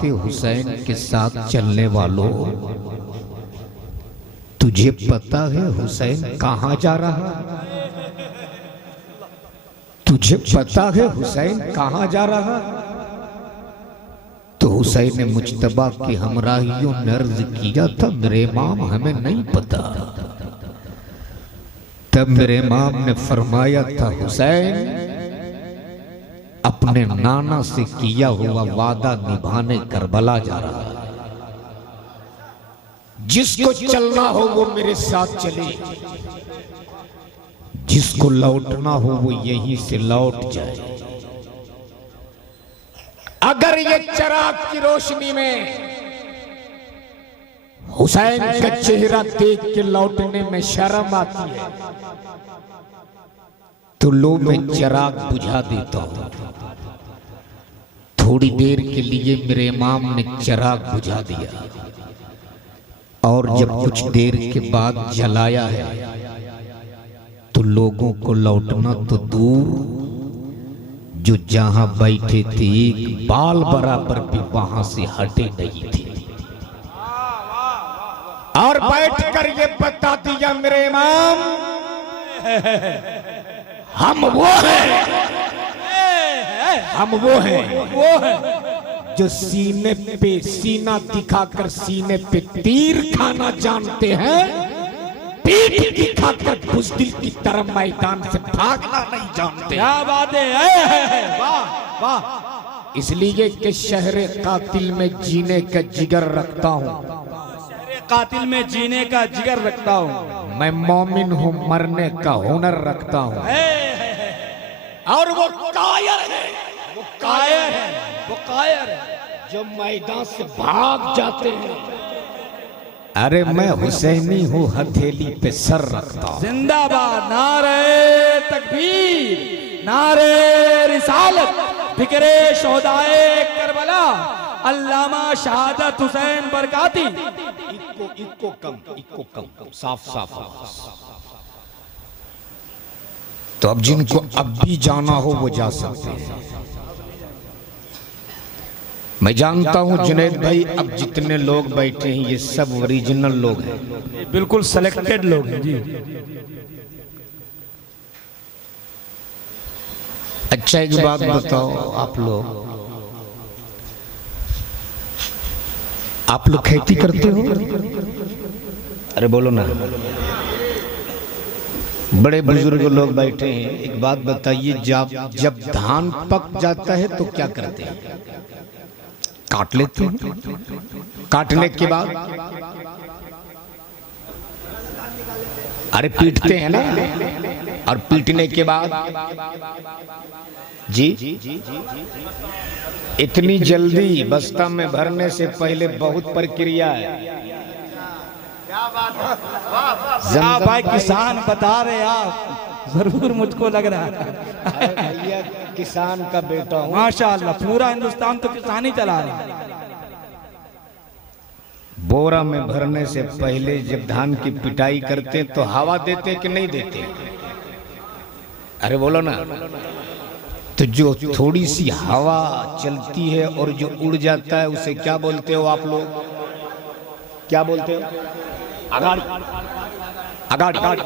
फरमाते हुसैन के साथ चलने वालों, तुझे पता है हुसैन कहाँ जा रहा? तुझे पता है हुसैन कहाँ जा रहा? तो हुसैन ने मुज्तबा की हमराहियों ने अर्ज किया था, मेरे इमाम हमें नहीं पता। तब मेरे इमाम ने फरमाया था, हुसैन अपने नाना से किया हुआ वादा निभाने करबला जा रहा है। जिसको चलना हो वो मेरे साथ चले, जिसको लौटना हो वो यहीं से लौट जाए। अगर ये चिराग की रोशनी में हुसैन का चेहरा देख के लौटने में शर्म आती है तो लो मैं चिराग बुझा देता हूं। थोड़ी देर के लिए मेरे इमाम ने चिराग बुझा दिया और जब कुछ देर के बाद जलाया है तो लोगों को लौटना तो दूर, जो जहां बैठे थे एक बाल बराबर भी वहां से हटे नहीं थे। और बैठकर ये बता दिया मेरे इमाम, हम वो हैं जो सीने पे सीना दिखाकर सीने पे तीर खाना जानते हैं, पीठ दिखाकर बुज़दिल की तरह मैदान से भागना नहीं जानते। क्या बात है, वाह वाह। इसलिए कि शहरे कातिल में जीने का जिगर रखता हूँ, शहरे कातिल में जीने का जिगर रखता हूँ। मैं मोमिन हूँ, मरने का हुनर रखता हूँ। और वो कायर है, वो कायर है, वो कायर है जो मैदान से भाग जाते हैं। अरे मैं हुसैनी हूँ, हथेली पे सर रखता हूँ। जिंदाबाद, नारे तकबीर, नारे रिसालत, फिक्रे शोहदाए करबला, अल्लामा शहादत हुसैन बरकाती। इको कम साफ साफ। तो अब जिनको अब भी जाना हो वो जा सकते हैं। मैं जानता हूं जुनैद भाई, अब जितने लोग बैठे हैं ये सब ओरिजिनल लोग हैं, बिल्कुल सेलेक्टेड लोग हैं जी। अच्छा एक बात बताओ, आप लोग खेती करते हो? अरे बोलो ना। बड़े बुजुर्ग लोग बैठे हैं, एक बात बताइए, जब धान पक जाता है तो क्या करते हैं? काट लेते हैं। काटने के बाद अरे पीटते हैं ना, और पीटने के बाद जी इतनी जल्दी बस्ता में भरने से पहले बहुत प्रक्रिया है। भाई किसान बता रहे आप, जरूर मुझको लग रहा है। भैया किसान का बेटा हूँ, माशाअल्लाह, पूरा हिंदुस्तान तो किसान ही चला रहा है। बोरा में भरने से पहले जब धान की पिटाई करते तो हवा देते कि नहीं देते? अरे बोलो ना। तो जो थोड़ी सी हवा चलती है और जो उड़ जाता है उसे क्या बोलते हो आप लोग? क्या बोलते हो? अगाड़ी अगाड़ी।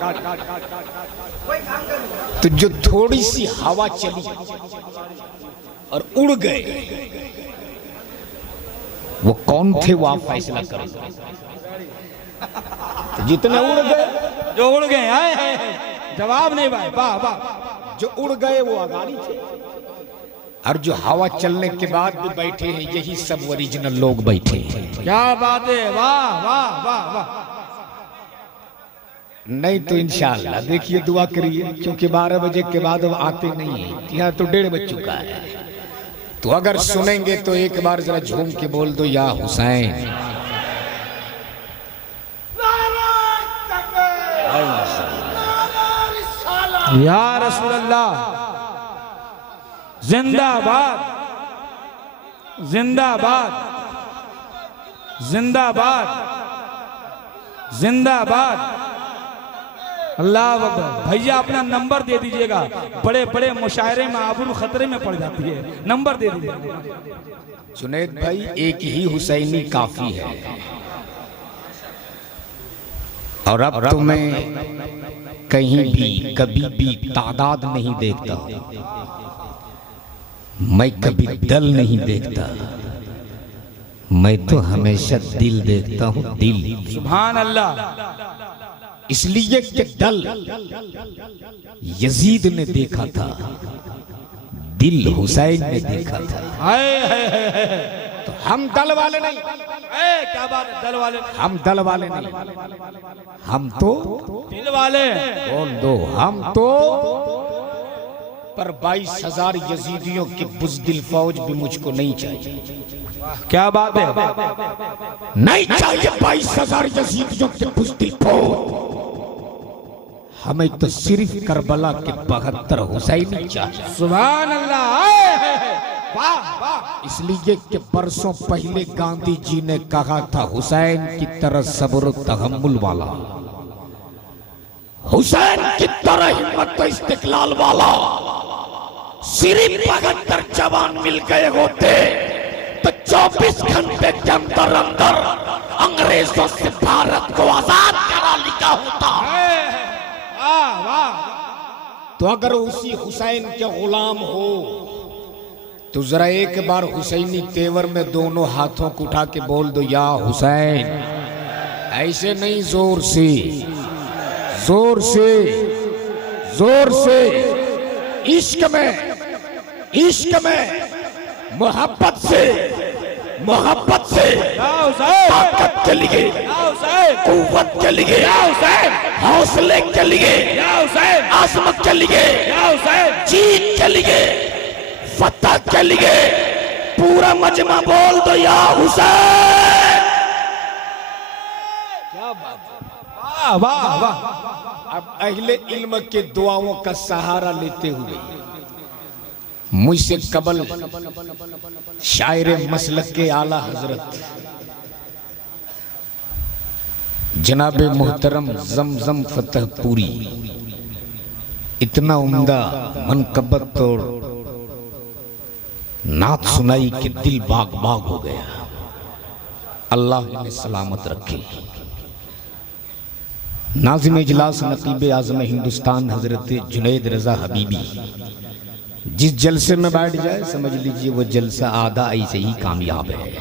तो जो थोड़ी सी हवा चली और उड़ गए वो कौन थे, वो आप फैसला करें। तो जितने उड़ गए, जो उड़ गए आए, जवाब नहीं भाई, वाह वाह। जो उड़ गए वो अगाड़ी थे, और जो हवा चलने के बाद भी बैठे हैं यही सब ओरिजिनल लोग बैठे हैं। क्या बात है, वाह वाह वाह वाह। नहीं तो इंशाअल्लाह देखिए, दुआ करिए, क्योंकि 12 बजे के बाद अब आते नहीं है, यहाँ तो 1:30 बज चुका है। तो अगर सुनेंगे तो एक बार जरा झूम के बोल दो, या हुसैन। या रसूलल्लाह, जिंदाबाद जिंदाबाद जिंदाबाद जिंदाबाद अल्लाह अकबर। भैया अपना नंबर दे दीजिएगा, बड़े बड़े मुशायरे में आबरू खतरे में पड़ जाती है, नंबर दे दीजिएगा। जुनैद भाई, एक ही हुसैनी काफी है। और अब तो मैं कहीं भी कभी भी तादाद नहीं देखता, मैं कभी दल नहीं देखता, मैं तो हमेशा दिल देखता हूं, दिल। सुभान अल्लाह। इसलिए कि दल यजीद ने देखा था, दिल हुसैन ने देखा था। तो हम दल वाले नहीं। क्या बात है, दल वाले? हम दल वाले नहीं, हम तो दिल वाले। बोल दो, हम तो। पर 22,000 यजीदियों की बुज़दिल फौज भी मुझको नहीं चाहिए। क्या बात है? नहीं चाहिए 22,000 यजीदियों की बुज़दिल फौज। हमें तो सिर्फ करबला के 72 हुसैनी चाहिए। सुभान अल्लाह। वाह वाह। इसलिए कि बरसों पहले गांधी जी ने कहा था, हुसैन की तरह सब्र तहम्मुल वाला, हुसैन की तरह हिम्मत और इस्तिकलाल वाला सिर्फ 72 जवान मिल गए होते तो 24 घंटे के अंदर अंदर अंग्रेजों से भारत को आजाद करा लिया होता। तो अगर उसी हुसैन के गुलाम हो तो जरा एक बार हुसैनी तेवर में दोनों हाथों को उठा के बोल दो, या हुसैन। ऐसे नहीं, जोर से, जोर से, जोर से। इश्क में मोहब्बत से, मोहब्बत से, ताकत के लिए, कुव्वत के लिए, हौसले के लिए, आजमत के लिए, जीत के लिए, फतह के लिए पूरा मजमा बोल दो, या हुसैन। क्या बात है, वाह वाह वाह। अब अहले इल्म के दुआओं का सहारा लेते हुए मुझसे कबल शायर मसलक के आला हजरत जनाब मोहतरम जमजम फतेहपुरी इतना उम्दा मनकबत और नात सुनाई के दिल बाग बाग हो गया। अल्लाह इन्हें सलामत रखे। नाज़िम इजलास नकीब आज़म हिंदुस्तान हजरत जुनैद रजा हबीबी जिस जलसे में बैठ जाए समझ लीजिए वो जलसा आधा ऐसे ही कामयाब है।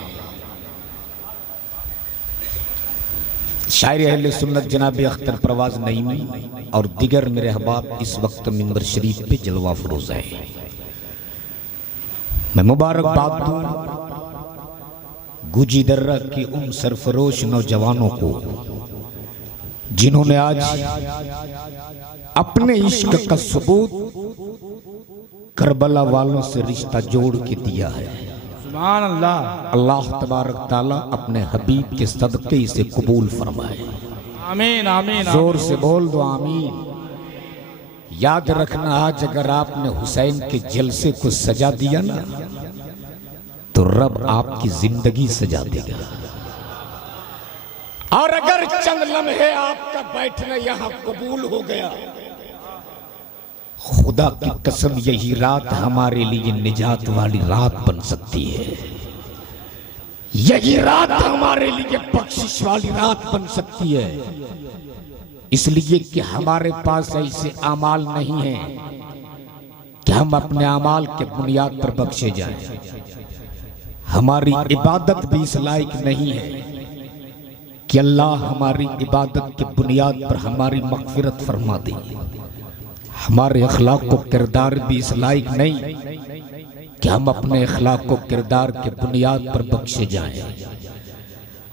शायर अहले सुन्नत जनाब अख्तर परवाज नईमी और दिगर मेरे अहबाब इस वक्त मिंबर शरीफ पे जलवा फरोज है। मैं मुबारकबाद दूं गुजी दर्रा के उन सरफरोश नौजवानों को जिन्होंने आज अपने इश्क का सबूत करबला वालों से रिश्ता जोड़ के दिया है। सुभान अल्लाह। अल्लाह तबारक ताला अपने हबीब के सदक़े इसे कबूल फरमाए। आमीन आमीन। जोर से बोल दो आमीन। याद रखना, आज अगर आपने हुसैन के जलसे को सजा दिया ना तो रब आपकी जिंदगी सजा देगा। और अगर चंद लम्हे आपका बैठना यहां कबूल हो गया, खुदा की कसम यही रात हमारे लिए निजात वाली रात बन सकती है। यही रात हमारे लिए बख्शिश वाली रात बन सकती है। इसलिए कि हमारे पास ऐसे अमाल नहीं है कि हम अपने अमाल के बुनियाद पर बख्शे जाएं। हमारी इबादत भी इस लायक नहीं है कि अल्लाह हमारी इबादत के बुनियाद पर हमारी मग़फ़िरत फरमा दे। हमारे अखलाक को किरदार भी इस लायक नहीं कि हम अपने अखलाक को किरदार के बुनियाद पर बख्शे जाएं।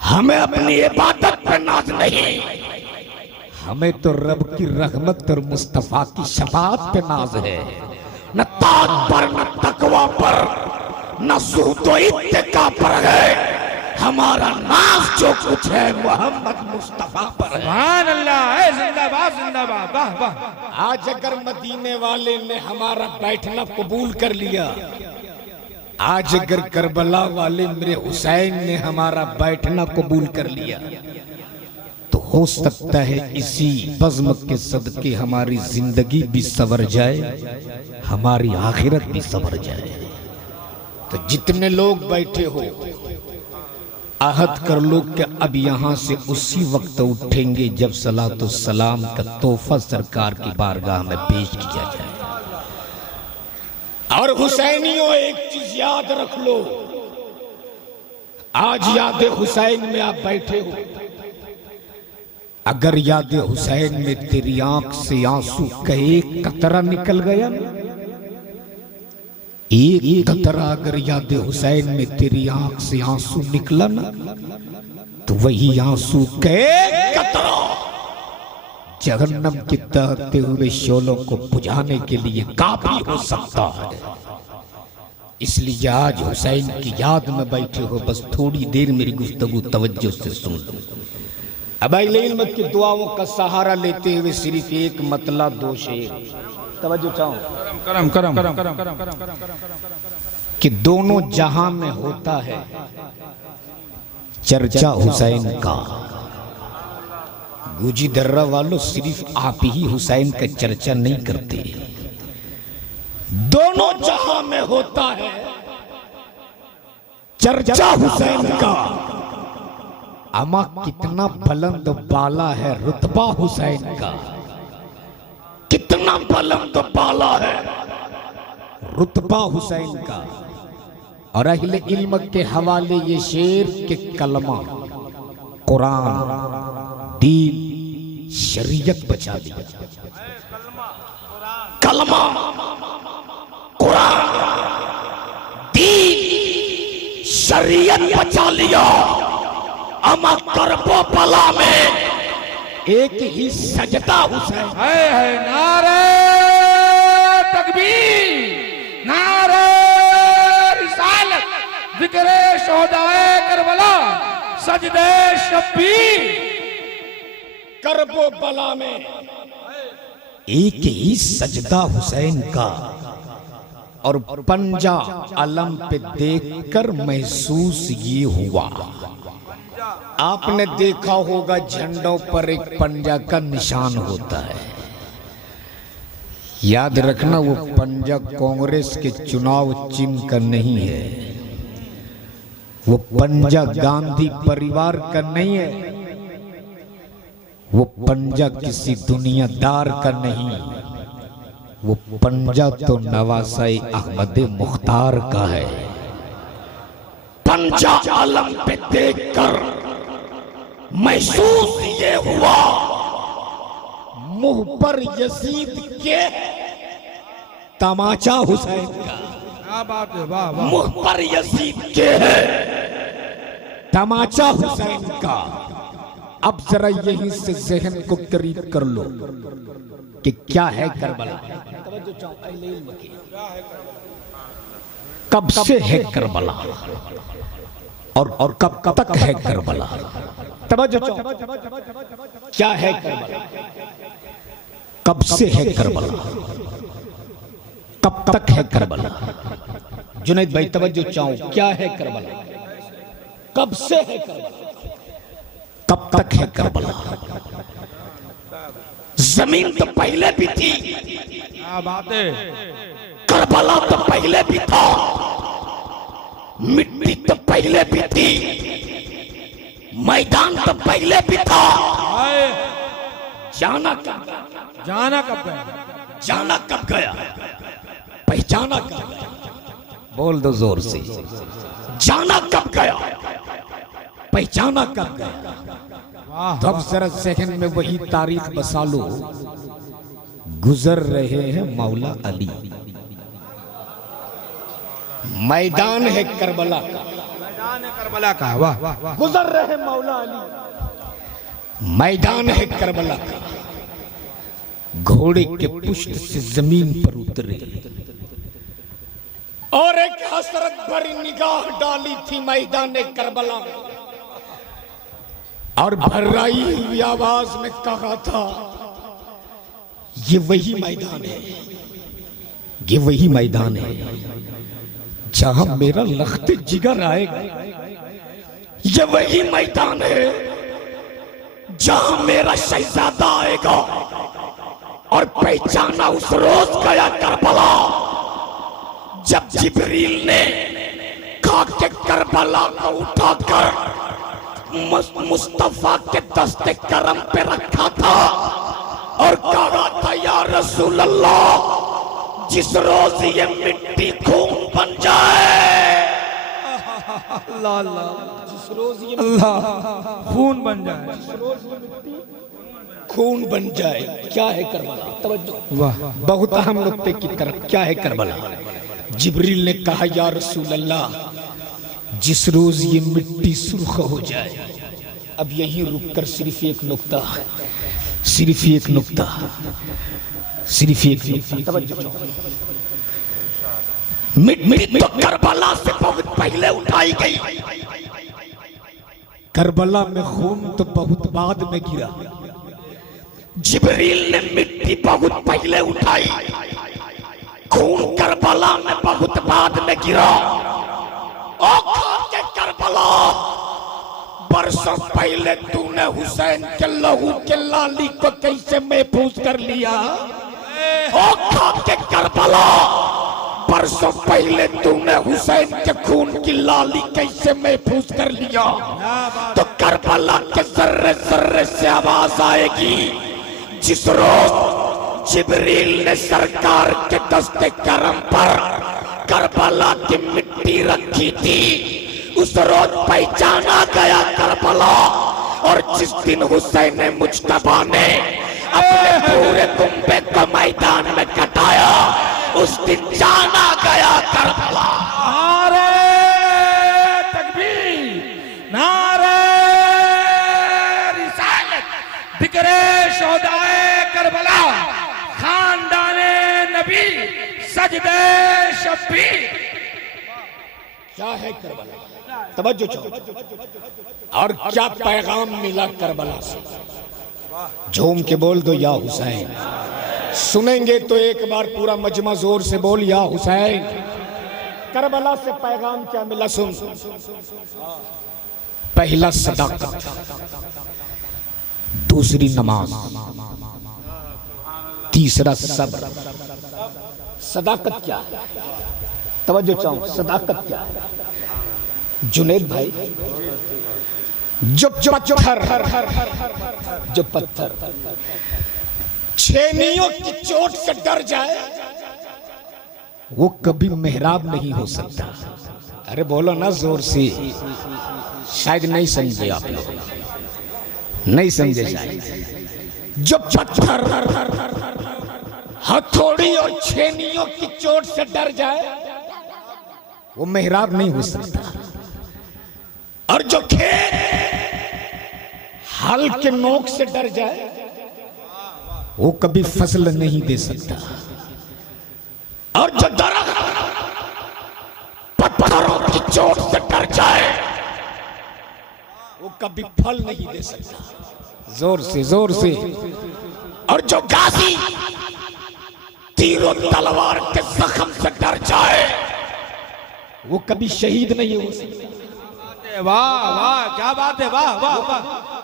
हमें अपनी इबादत पर नाज नहीं, हमें तो रब की रहमत और मुस्तफा की शफाअत पे नाज है। न ताक़ पर, न तकवा पर, न ज़ुहद व इत्तिका पर है। हमारा नाज जो कुछ है मोहम्मद मुस्तफा पर है। सुभान अल्लाह। जिंदाबाद जिंदाबाद। वाह वाह। आज अगर मदीने वाले ने हमारा बैठना कबूल कर लिया, आज अगर करबला वाले मेरे हुसैन ने हमारा बैठना कबूल कर लिया, तो हो सकता है इसी बज़्म के सदके हमारी जिंदगी भी संवर जाए, हमारी आखिरत भी संवर जाए। तो जितने लोग बैठे हो आहद कर लो कि अब यहां से उसी वक्त उठेंगे जब सलातो सलाम का तोहफा सरकार की बारगाह में पेश किया जाए। और हुसैनियों एक चीज याद रख लो, आज याद हुसैन में आप बैठे हो, अगर याद हुसैन में तेरी आंख से आंसू का एक कतरा निकल गया, एक कतरा अगर याद हुसैन में तेरी आंख से आंसू निकला ना, तो वही आंसू का एक कतरा जहन्नम के दहकते हुए शोलों को बुझाने के लिए काफी हो सकता है। इसलिए आज हुसैन की याद में बैठे हो, बस थोड़ी देर मेरी गुफ्तगू तवज्जो से सुन लो। अब इल्म की दुआओं का सहारा लेते हुए सिर्फ एक मतला दो शेर तवज्जो चाहो करम करम करम करम कि दोनों जहां में होता है चर्चा हुसैन का। गुजी दर्रा वालों, सिर्फ आप ही हुसैन का चर्चा नहीं करते, दोनों जहां में होता है चर्चा हुसैन का। अमा कितना बुलंद बाला है रुतबा हुसैन का, कितना बुलंद बाला है रुतबा हुसैन का। और अहले इल्म के हवाले ये शेर के कलमा कुरान दीन शरीयत बचा दिया। कलमा कुरान दीन शरीयत बचा लिया। अमा करबो बला में एक ही सजदा हुसैन है नारे तकबीर, नारे रिसालत, जिक्रे शोहदाए करबला, सजदे शब्बीर। करबो बला में एक ही सजदा हुसैन का। और पंजा अलम पे देखकर महसूस ये हुआ, आपने देखा होगा झंडों पर एक पंजा का निशान होता है। याद रखना वो पंजा कांग्रेस के चुनाव चिन्ह का नहीं है, वो पंजा गांधी परिवार का नहीं है, वो पंजा किसी दुनियादार का नहीं, वो पंजा तो नवासाई अहमद मुख्तार का है। पंजा आलम पे देखकर महसूस ये हुआ, मुंह पर यजीद के तमाचा हुसैन का। क्या बात है, वाह वाह। मुंह पर यजीद के है तमाचा हुसैन का। अब जरा यहीं से जहन को करीब कर लो कि क्या है करबला। कब से है करबला और कब तक है करबला। क्या है करबला, कब से है करबला, कब तक है करबला। जुनैद भाई तवज्जो चाहूं, क्या है करबला, कब से है करबला, कब तक है करबला। जमीन तो पहले भी थी, क्या बात है, करबला तो पहले भी था, मिट्टी तो पहले भी थी, मैदान तो पहले भी था। जाना कब, जाना कब गया, जाना कब गया, पहचाना कब गया। बोल दो जोर से, जाना कब गया, पहचाना कब गया। तो अब जरा जहन में वही तारीख बसा लो, गुजर रहे हैं मौला अली। मैदान है करबला का, मैदान है करबला का, वाह वाह वाह। गुजर रहे मौला अली, मैदान है करबला का। घोड़े के पुष्ट से जमीन पर उतरे और एक हसरत भरी निगाह डाली थी मैदान करबला में, और भर्राई हुई आवाज में कहा था, ये वही मैदान है, ये वही मैदान है जहां मेरा लख्त जिगर आएगा। ये वही मैदान है जहां मेरा शहजादा आएगा और पहचाना उस रोज गया करबला जब जिब्रील ने खा के करबला को उठाकर मुस्तफा के दस्ते करम पे रखा था और कहा था या रसूल अल्लाह जिस रोज ये मिट्टी खून बन जाए, अल्लाह अल्लाह, जिस रोज ये अल्लाह खून बन जाए, खून बन जाए। क्या है करबला? तवज्जो, वाह, बहुत अहम नुक्ते की तरफ। क्या है करबला? जिब्रील ने कहा या रसूल अल्लाह जिस रोज ये मिट्टी सुर्ख हो जाए। अब यहीं रुककर सिर्फ एक नुक्ता, सिर्फ एक नुक्ता, सिर्फ एक नुक्ता, तवज्जो। मिट्टी तो करबला से बहुत पहले उठाई गई, करबला में खून तो बहुत बाद में गिरा। जिब्रील ने मिट्टी बहुत पहले उठाई, खून करबला में बहुत बाद में गिरा। ओ के करबला, बरसों पहले तूने हुसैन के लहू के लाली को कैसे महफूज कर लिया? ओ के करबला, बरसों पहले तूने हुसैन के खून की लाली कैसे महफूज कर लिया? तो करबला के जर्रे जर्रे से आवाज आएगी जिस रोज जिब्रील ने सरकार के दस्ते करम पर करबला की मिट्टी रखी थी, उस रोज पहचाना गया करबला। और जिस दिन हुसैन मुज्तबा ने अपने पूरे कुंबे को मैदान में कटाया, उस दिन जाना गया करबला। नारे तकबीर, नारे रिसालत, जिक्रे शोहदाए करबला, खानदाने नबी, सजदे शब्बीर। क्या है करबला? तवज्जो चाहो। और क्या पैगाम मिला करबला से? झूम के बोल दो या हुसैन। सुनेंगे तो एक बार पूरा मजमा जोर से बोल या हुसैन। करबला से पैगाम क्या मिला? सुन। पहला सदाकत, दूसरी नमाज, तीसरा सब्र। सदाकत क्या है? तवज्जो चाहो, सदाकत क्या है? जुनेद भाई, जो पत्थर छेनियों की चोट से डर जाए वो कभी मेहराब नहीं हो सकता। अरे बोलो ना जोर से, शायद नहीं समझे आप लोग, नहीं समझे शायद। जो पत्थर हथौड़ी और छेनियों की चोट से डर जाए वो मेहराब नहीं हो सकता। और जो खेत हल के नोक से डर जाए वो कभी फसल नहीं दे सकता। और जो दरख्त पत्थरों की चोट से डर जाए वो कभी फल नहीं दे सकता। जोर से, जोर से। और जो गाजी तीरों तलवार के जख्म से डर जाए वो कभी शहीद नहीं हो सकता। वाह वाह, क्या बात है, वाह वाह वाह,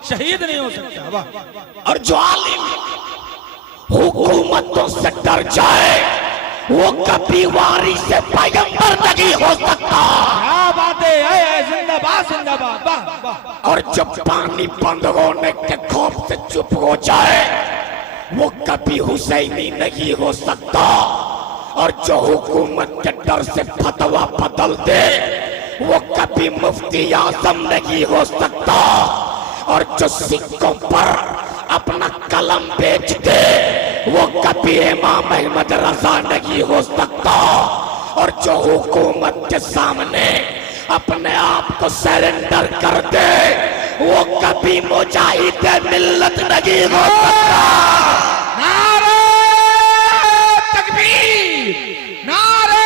शहीद नहीं हो सकता, वाह। और जो आलिम हुकूमतों से डर जाए वो कभी वारी से पैगंबर नहीं हो सकता। क्या बात है, जिंदाबाद जिंदाबाद, वाह वाह। और जब पानी बंद होने के खौफ से चुप हो जाए वो कभी हुसैनी नहीं हो सकता। और जो हुकूमत के डर से फतवा बदल दे वो कभी मुफ्ती आजम नहीं हो सकता। और जो सिक्कों पर अपना कलम बेच दे वो कभी इमाम अहमद रजा नहीं हो सकता। और जो हुकूमत के सामने अपने आप को सरेंडर कर दे वो कभी मुजाहिद मिल्लत नहीं हो सकता। नारे तकबीर, नारे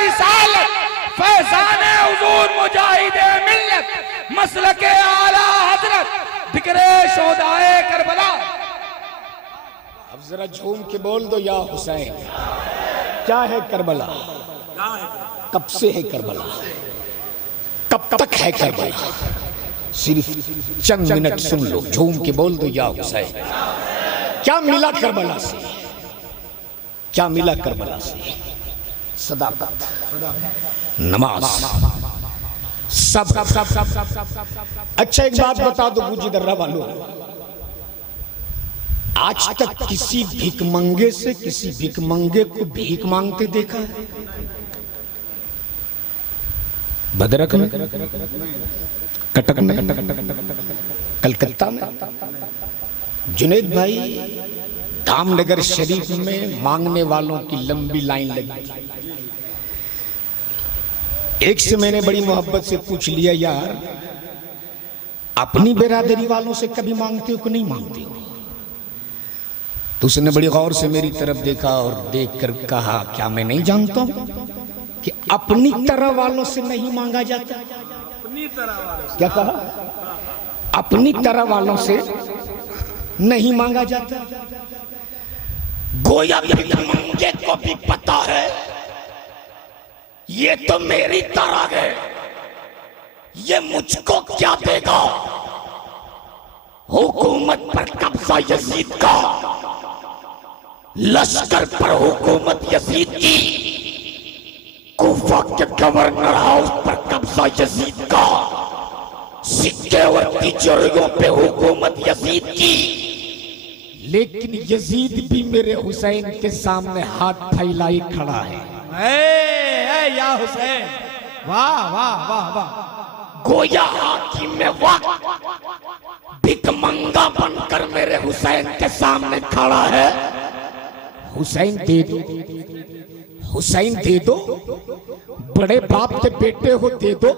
रिसालत, फैज़ाने हुजूर मुजाहिद मिल्लत, मसलके आला हजरत, जिक्रे शोहदाए करबला। अब जरा झूम के बोल दो या हुसैन। क्या है करबला? कब से है करबला? कब तक है करबला? सिर्फ चंद मिनट सुन लो, झूम के बोल दो या हुसैन। क्या मिला करबला से? क्या मिला करबला से? सदाकत, नमाज, सब। अच्छा एक बात बता दो गुजी दर्रा वालों, आज तक किसी भिकमंगे से किसी भिकमंगे को भीख मांगते देखा है? भद्रक में, कटक में, कलकत्ता में, जुनैद भाई धामनगर शरीफ में मांगने वालों की लंबी लाइन लगी। एक से मैंने बड़ी मोहब्बत से पूछ लिया, यार अपनी बिरादरी वालों से कभी मांगते हो कि नहीं मांगते हो? तो उसने बड़ी गौर से मेरी तरफ देखा और देखकर कहा, क्या मैं नहीं जानता हूं कि अपनी तरह वालों से नहीं मांगा जाता? क्या कहा? अपनी तरह वालों से नहीं मांगा जाता। गोया भिकमंगे को भी पता है ये तो मेरी तरह है, ये मुझको क्या देगा? हुकूमत पर कब्जा यजीद का, लश्कर पर हुकूमत यजीद की, कूफा के गवर्नर हाउस पर कब्जा यजीद का, सिक्के और तिजोरियों पे हुकूमत यजीद की। लेकिन यजीद भी मेरे हुसैन के सामने हाथ फैलाए खड़ा है। या हुसैन, वाह वाह वाह वाह। गोया हाकिम में वक्त भिकमंगा बनकर मेरे हुसैन के सामने खड़ा है। हुसैन दे दो, हुसैन दे दो, बड़े बाप के बेटे हो दे दो,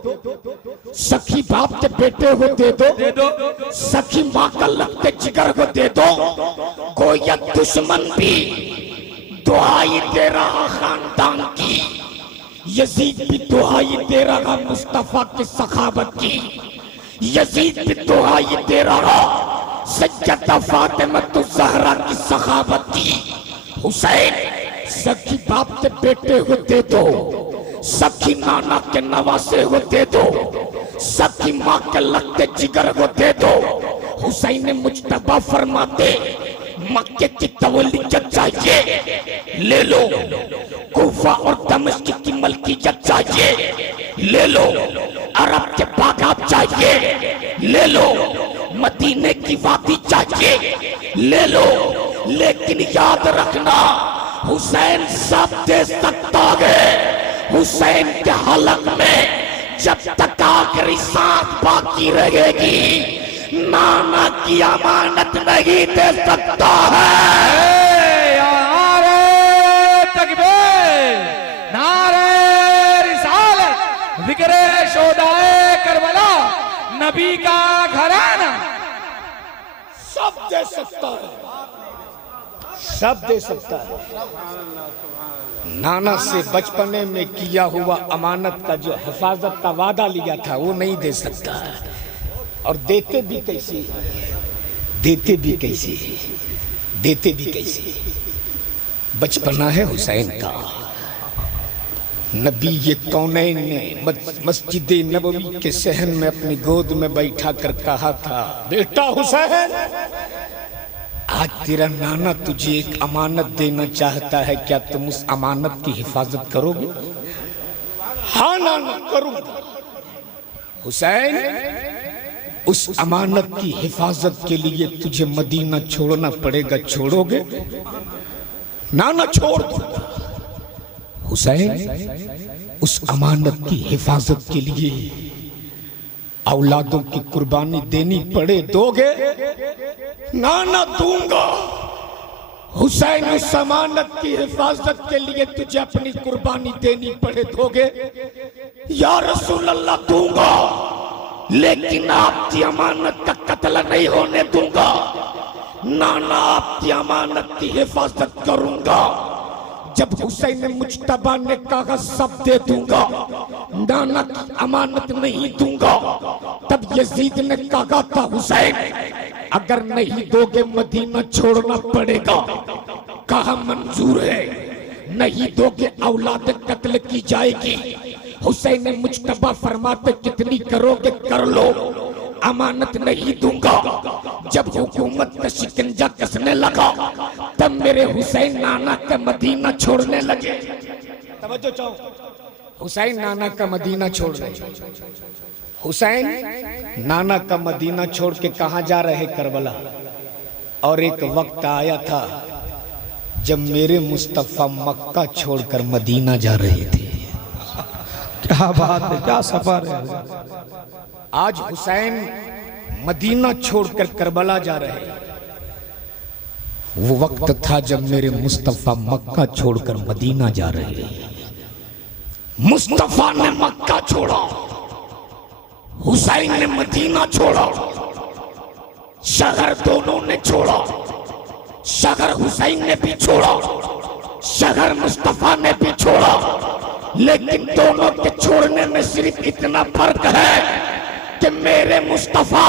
सखी बाप के बेटे हो दे दो, सखी माँ का लगते जिगर को दे दो। गोया दुश्मन भी दुआई दे रहा खानदान की, यजीद भी दुआई दे रहा मुस्तफा की सखावत की, यजीद भी दुआई दे रहा सज्जदा फातिमा ज़हरा की सखावत की। हुसैन सखी बाप के बेटे हो दे दो, सखी नाना के नवासे हो दे दो, सखी माँ के लगते जिगर को दे दो। हुसैन मुज्तबा फरमाते मक्के की तवल्लियत चाहिए ले लो, कूफा और दमिश्क की मलकियत चाहिए ले लो, अरब के बागात चाहिए ले लो, मदीने की वादी चाहिए ले लो। लेकिन याद रखना हुसैन सब दे सकता है। हुसैन के हलक में जब तक आखिरी सांस बाकी रहेगी नाना की अमानत नहीं दे सकता है। नारे तकबीर, नारे रिसालत, जिक्रे शोहदाए करबला, नबी का घराना सब दे सकता है, सब दे सकता है। नाना से बचपने में किया हुआ अमानत का जो हिफाजत का वादा लिया था वो नहीं दे सकता है। और देते भी कैसे, देते भी कैसे, देते भी कैसे। बचपना है हुसैन का। नबी ये कौनैन ने मस्जिद नबवी के सहन में अपनी गोद में बैठा कर कहा था, बेटा हुसैन आज तेरा नाना तुझे एक अमानत देना चाहता है, क्या तुम उस अमानत की हिफाजत करोगे? हाँ नाना करूंगा। हुसैन उस अमानत की हिफाजत के लिए तुझे मदीना छोड़ना पड़ेगा, छोड़ोगे? नाना छोड़ दूंगा। हुसैन उस अमानत की हिफाजत के लिए औलादों की कुर्बानी देनी पड़े दोगे? नाना दूंगा। हुसैन उस अमानत की हिफाजत के लिए तुझे अपनी कुर्बानी देनी पड़े दोगे? या रसूल अल्लाह दूंगा, लेकिन आपकी अमानत का कत्ल नहीं होने दूंगा। नाना आपकी अमानत की हिफाजत करूंगा। जब हुसैन मुज्तबा ने कहा सब दे दूंगा, नाना की अमानत नहीं दूंगा, तब यजीद ने कहा था हुसैन अगर नहीं दोगे मदीना छोड़ना पड़ेगा। कहा मंजूर है, नहीं दोगे औलाद कत्ल की जाएगी। हुसैन मुज्तबा फरमाते कितनी करोगे कर लो। अमानत नहीं दूंगा। जब हुकूमत का शिकंजा कसने लगा तब मेरे हुसैन नाना का मदीना छोड़ने लगे। तवज्जो चाहो, हुसैन नाना का मदीना छोड़ रहे। हुसैन नाना का मदीना छोड़ के कहां जा रहे? करबला। और एक वक्त आया था जब मेरे मुस्तफा मक्का छोड़कर मदीना जा रहे थे। क्या बात है, क्या सफर है। आज हुसैन मदीना छोड़कर करबला जा रहे हैं। वो वक्त था जब मेरे मुस्तफा मक्का छोड़कर मदीना जा रहे हैं। मुस्तफा ने मक्का छोड़ा, हुसैन ने मदीना छोड़ा। शहर दोनों ने छोड़ा। शहर हुसैन ने भी छोड़ा, शहर मुस्तफा ने भी छोड़ा। लेकिन दोनों के छोड़ने में सिर्फ इतना फर्क है कि मेरे मुस्तफा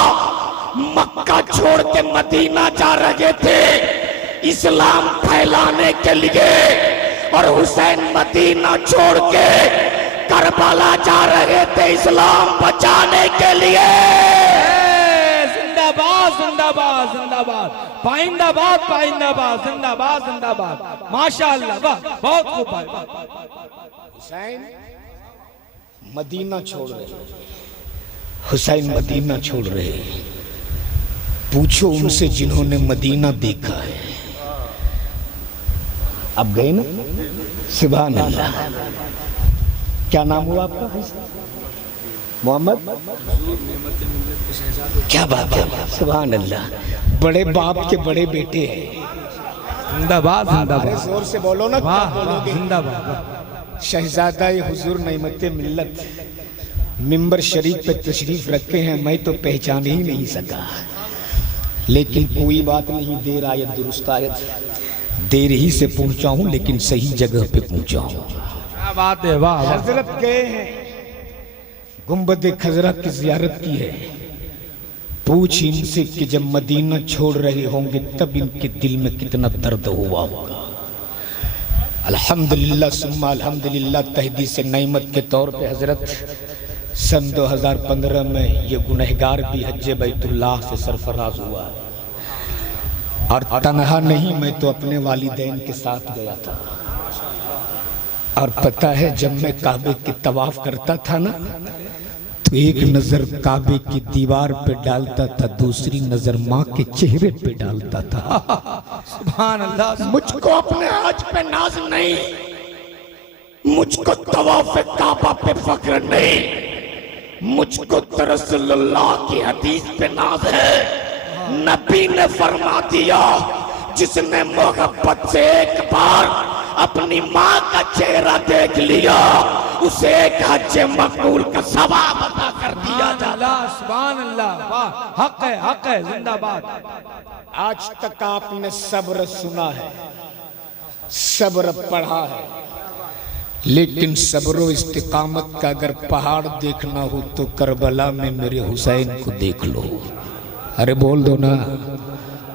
मक्का छोड़ के मदीना जा रहे थे इस्लाम फैलाने के लिए, और हुसैन मदीना छोड़ के करबला जा रहे थे इस्लाम बचाने के लिए। जिंदाबाद जिंदाबाद जिंदाबाद, पाइंदाबाद पाइंदाबाद, जिंदाबाद जिंदाबाद। माशाअल्लाह, वाह, बहुत खूब भाई। हुसैन मदीना छोड़ रहे, हुसैन मदीना छोड़ रहे। पूछो उनसे जिन्होंने मदीना देखा है। अब गए ना? सुभान अल्लाह। क्या नाम हुआ आपका? मोहम्मद। क्या बात है, सुभान अल्लाह। बड़े बाप के बड़े बेटे हैं। जिंदाबाद जिंदाबाद, जोर से बोलो ना। वाह, जिंदाबाद। शहजादा हुजूर नईमत मिल्लत मिंबर शरीफ पे तशरीफ रखे हैं। मैं तो पहचान ही नहीं सका, लेकिन कोई बात नहीं। देर आयत दुरुस्त आयत, देर ही से पहुंचा हूं लेकिन सही जगह पे पहुंचा हूं। क्या बात है, वाह। हजरत गए हैं, गुंबद खजरा की जियारत की है। पूछ इनसे कि जब मदीना छोड़ रहे होंगे तब इनके दिल में कितना दर्द हुआ होगा। अल्हम्दुलिल्लाह सुम्मा अल्हम्दुलिल्लाह, तहदीस नईमत के तौर पे हजरत सन 2015 में ये गुनहगार भी हज बैतुल्लाह से सरफराज हुआ है। और तन्हा नहीं, मैं तो अपने वालिदैन के साथ गया था। और पता है, जब मैं काबे की तवाफ करता था ना, तो एक नजर काबे की दीवार पे डालता था, दूसरी नजर माँ के चेहरे पे डालता था। सुभान अल्लाह। मुझको अपने आज पे नाज नहीं, मुझको तवाफ काबा पे फख्र नहीं, मुझको तो रसूलुल्लाह की हदीस पे नाज है। नबी ने फरमा दिया, जिसने मोहब्बत से एक बार अपनी माँ का चेहरा देख लिया, उसे एक हज मकबूल का सवाब अता कर दिया जाता। सुभान अल्लाह, वाह, हक है, हक है, जिंदाबाद। आज तक आपने सब्र सुना है, सब्र पढ़ा है, लेकिन सब्र इस्तिकामत का अगर पहाड़ देखना हो तो करबला में मेरे हुसैन को देख लो। अरे बोल दो ना,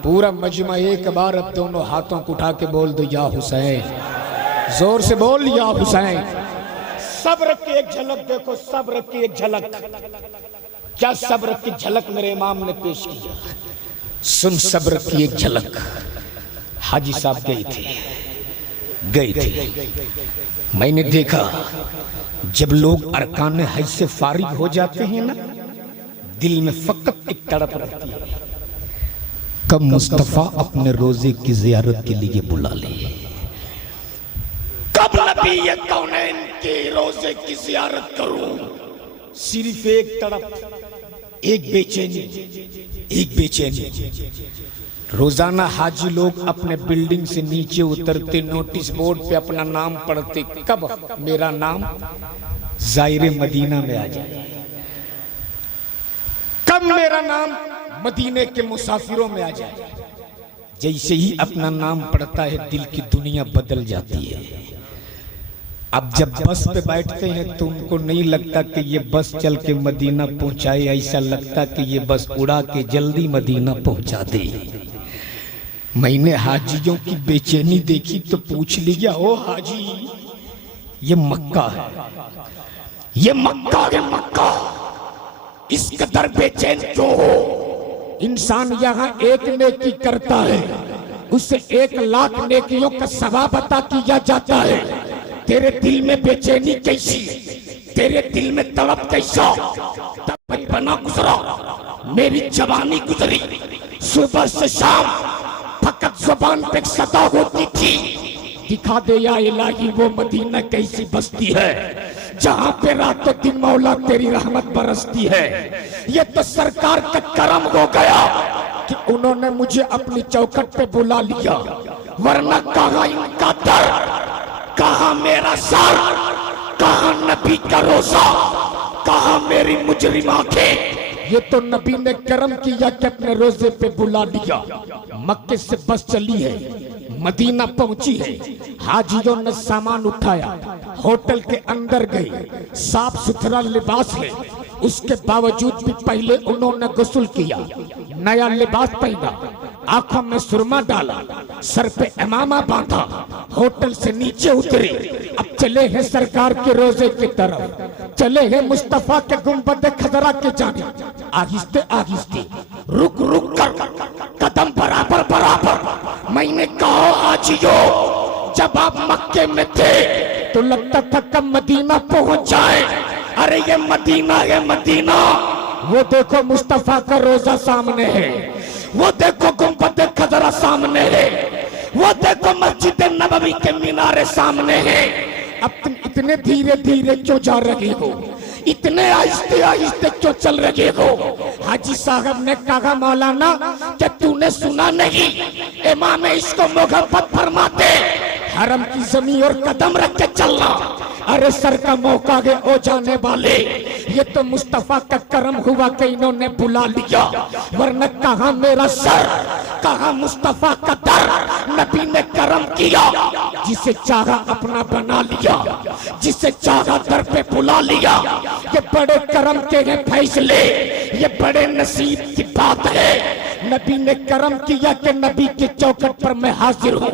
पूरा मजमा एक बार अब दोनों हाथों को उठा के बोल दो, या हुसैन। जोर से बोल, या हुसैन। सब्र की एक झलक देखो, सब्र की एक झलक। क्या सब्र की झलक मेरे इमाम ने पेश किया। सुन सब्र की एक झलक। हाजी साहब गए थे। मैंने देखा जब लोग अरकान हज से फारिग हो जाते हैं ना, दिल में फकत एक तड़प रहती है, कब मुस्तफा अपने रोजे की जियारत के लिए बुला ले, कब नबी ये कौनैन के रोजे की जियारत करूं। सिर्फ एक तड़प, एक बेचैनी, एक बेचैनी। रोजाना हाजी लोग अपने बिल्डिंग से नीचे उतरते, नोटिस बोर्ड पे अपना नाम पढ़ते, कब मेरा नाम जायरे मदीना में आ जाए, कब मेरा नाम मदीने के मुसाफिरों में आ जाए। जैसे ही अपना नाम पढ़ता है दिल की दुनिया बदल जाती है। अब जब बस पे बैठते हैं तो उनको नहीं लगता कि ये बस चल के मदीना पहुंचाए, ऐसा लगता कि ये बस उड़ा के जल्दी मदीना पहुंचा दे। मैंने हाजियों की बेचैनी देखी तो पूछ लिया, ओ हाजी, ये मक्का है, ये मक्का है, मक्का। इस कदर बेचैन क्यों हो? इंसान यहाँ एक नेकी करता है, उससे 1,00,000 नेकियों का सवाब अता किया जाता है। तेरे दिल में बेचैनी कैसी? तेरे दिल में तड़प कैसा? तब बचपना गुजरा, मेरी जवानी गुजरी, सुबह से शाम फकत जुबान पे सदा होती थी, दिखा दे या इलाही वो मदीना कैसी बस्ती है जहाँ पे रातों दिन मौला तेरी रहमत बरसती है। ये तो सरकार का करम हो गया कि उन्होंने मुझे अपनी चौखट पे बुला लिया, वरना कहाँ इनका दर, कहाँ मेरा सर, कहाँ नबी का रोजा, कहाँ मेरी मुजरिम आंखें। ये तो नबी ने करम किया कि अपने रोजे पे बुला लिया। मक्के से बस चली है, मदीना पहुंची है, हाजियों ने सामान उठाया, होटल के अंदर गए, साफ सुथरा लिबास है, उसके बावजूद भी पहले उन्होंने गुस्ल किया, नया लिबास पहना, आंखों में सुरमा डाला, सर पे इमामा बांधा, होटल से नीचे उतरे। अब चले हैं सरकार के रोजे की तरफ, चले हैं मुस्तफा के गुंबद खजरा के जानिब। आहिस्ते आहिस्ते, रुक रुक कर, कदम बराबर बराबर। मैंने कहा हाजियो, जब आप मक्के में थे तो लगता था कब मदीना पहुंच जाए। अरे ये मदीना है मदीना। वो देखो मुस्तफा का रोजा सामने है, वो देखो गुंबद खजरा सामने है, वो देखो मस्जिद नबवी के मीनारे सामने है। अब तुम इतने धीरे धीरे क्यों जा रहे हो? इतने आहिस्ते आहिस्ते क्यों चल रहे हो? हाजी साहब ने कहा मौलाना क्या तूने सुना नहीं, इमाम इसको मोहब्बत फरमाते हरम की जमीन और कदम रख के चलना। अरे सर का मौका है ओ जाने वाले, ये तो मुस्तफा का करम हुआ कि इन्होंने बुला लिया, वरना कहाँ मेरा सर, कहाँ मुस्तफा का दर। नबी ने करम किया, जिसे चाहा अपना बना लिया, जिसे चाहा दर पे बुला लिया। ये बड़े करम के हैं फैसले, ये बड़े नसीब की बात है। नबी ने करम किया कि नबी के चौखट पर मैं हाजिर हूँ।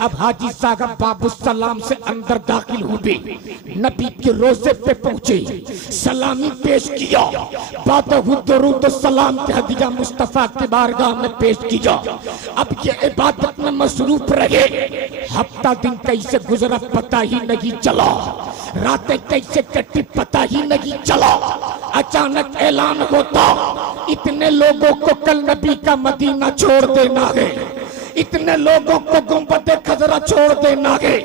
अब हाजी साहब बाबू सलाम से अंदर दाखिल हुए, नबी के रोजे पे पहुंचे, सलामी पेश किया, दरूद सलाम के हदिया मुस्तफा की बारगाह में पेश किया। अब ये इबादत में मसरूफ रहे। हफ्ता दिन कैसे गुजरा पता ही नहीं चला, रातें कैसे कटी पता ही नहीं चला। अचानक ऐलान होता, इतने लोगों को कल नबी का मदीना छोड़ देना है, इतने लोगों को गुंबद खजरा छोड़ देना है,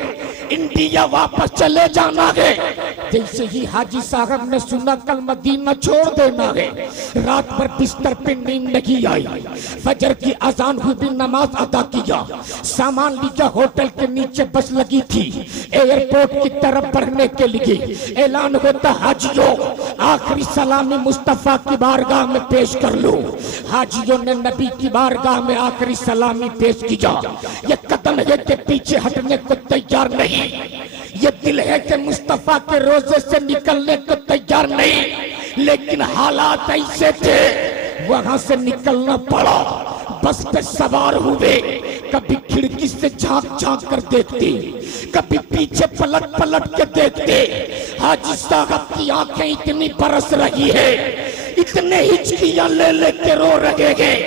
इंडिया वापस चले जाना है। जैसे ही हाजी साहब ने सुना कल मदीना छोड़ देना है, रात भर बिस्तर पे नींद नहीं आई, फजर की अजान हुई भी नमाज अदा किया, सामान लिया, होटल के नीचे बस लगी थी एयरपोर्ट की तरफ बढ़ने के लिए। ऐलान होता, हाजियों आखिरी सलामी मुस्तफा की बारगाह में पेश कर लो। हाजियों ने नबी की बारगाह में आखिरी सलामी पेश किया। ये कदम है कि पीछे हटने को तैयार नहीं, ये दिल है कि मुस्तफा के रोजे से निकलने को तैयार नहीं, लेकिन हालात ऐसे थे वहां से निकलना पड़ा। बस पे सवार हुए, कभी खिड़की से झांक झांक कर देखते, कभी पीछे पलट पलट के देखते। हाजी साहब की आंखें इतनी बरस रही है, इतने हिचकियां ले ले के रो रहे हैं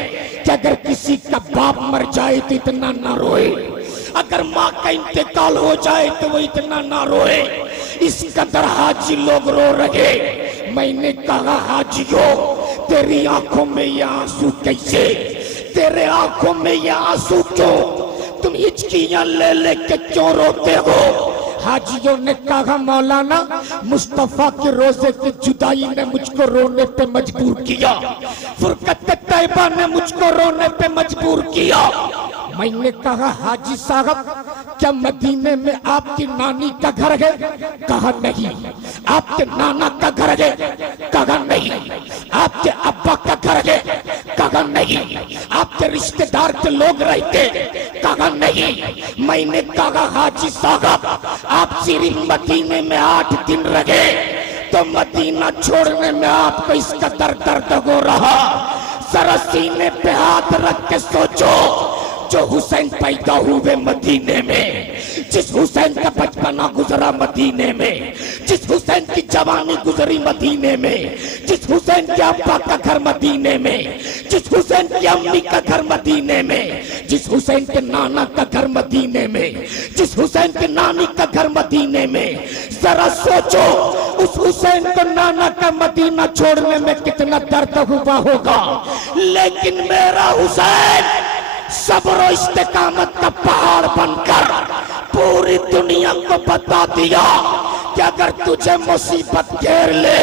कि अगर किसी का बाप मर जाए तो इतना ना रोए, अगर माँ का इंतकाल हो जाए तो वो इतना ना रोए। इस कदर हाजी लोग रो रहे। मैंने कहा, हाजियों तेरी आंखों में ये आंसू कैसे, तेरे आंखों में ये आंसू क्यों, तुम हिचकियां ले ले के क्यों रोते हो? हाजियों ने कहा, मौलाना मुस्तफा के रोजे की जुदाई ने मुझको रोने पे मजबूर किया, फुरकत तैयबा ने मुझको रोने पे मजबूर किया। मैंने कहा, हाजी साहब क्या मदीने में आपकी नानी का घर है? कहा नहीं। आपके नाना का घर है? कहा नहीं। आपके अब्बा का घर है? कहा नहीं। आपके रिश्तेदार के लोग रहते? कहा नहीं। मैंने कहा, हाजी साहब आप सिर्फ मदीने में 8 दिन रहे तो मदीना छोड़ने में आपको इसका दर्द हो रहा। जरा सीने पे हाथ रख के सोचो, जो हुसैन पैदा हुए मदीने में, जिस हुसैन का बचपना गुजरा मदीने में, जिस हुसैन की जवानी गुजरी मदीने में, जिस हुसैन के अब्बा का घर मदीने में, जिस हुसैन की अम्मी का घर मदीने में, जिस हुसैन के नाना का घर मदीने में, जिस हुसैन के नानी का घर मदीने में, जरा सोचो उस हुसैन को नाना का मदीना छोड़ने में कितना दर्द हुआ होगा। लेकिन मेरा हुसैन सब्र और इस्तेकामत का पहाड़ बनकर पूरी दुनिया को बता दिया कि अगर तुझे मुसीबत घेर ले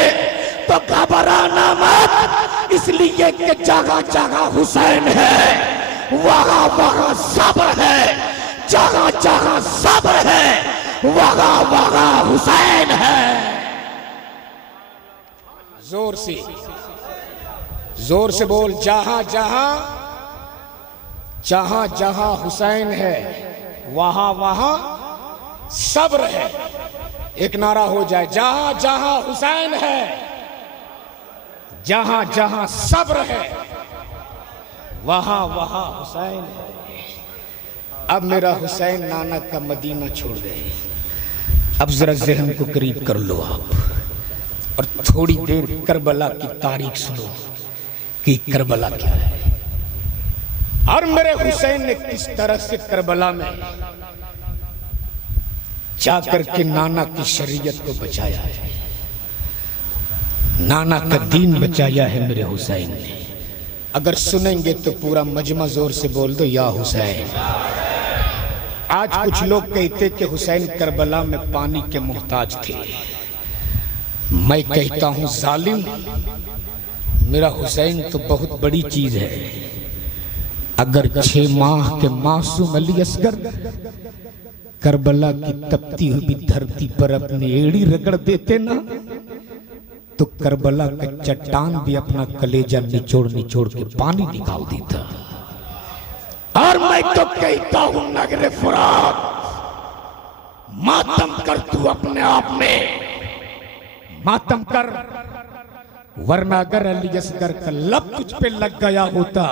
तो घबराना मत, इसलिए कि जगह जगह हुसैन है, वहां वहां सब्र है, जगह जगह सब्र है, वहां वहां हुसैन है। जोर से बोल, जहां जहां जहां जहां हुसैन है वहां वहां सब्र है। एक नारा हो जाए, जहां जहां हुसैन है जहां जहां सब्र है, वहां वहां हुसैन है। अब मेरा हुसैन नाना का मदीना छोड़ गए। अब जरा ज़हन को करीब कर लो आप और थोड़ी देर करबला की तारीख सुनो कि करबला क्या है और मेरे हुसैन ने किस तरह से करबला में जाकर के नाना की शरीयत को बचाया है, नाना का दीन बचाया है मेरे हुसैन ने। अगर सुनेंगे तो पूरा मजमा जोर से बोल दो, या हुसैन। आज कुछ लोग कहते कि हुसैन करबला में पानी के मोहताज थे। मैं कहता हूं जालिम, मेरा हुसैन तो बहुत बड़ी चीज है। अगर 6 माह के मासूम अली असगर करबला की तपती हुई धरती पर अपनी एड़ी रगड़ देते ना, तो करबला का चट्टान भी अपना कलेजा निचोड़ निचोड़ के पानी निकाल देता। और मैं तो कहता हूं नगरे फुरात, मातम कर तू अपने आप में, मातम कर, वरना अगर अली असगर का लब तुझ पे लग गया होता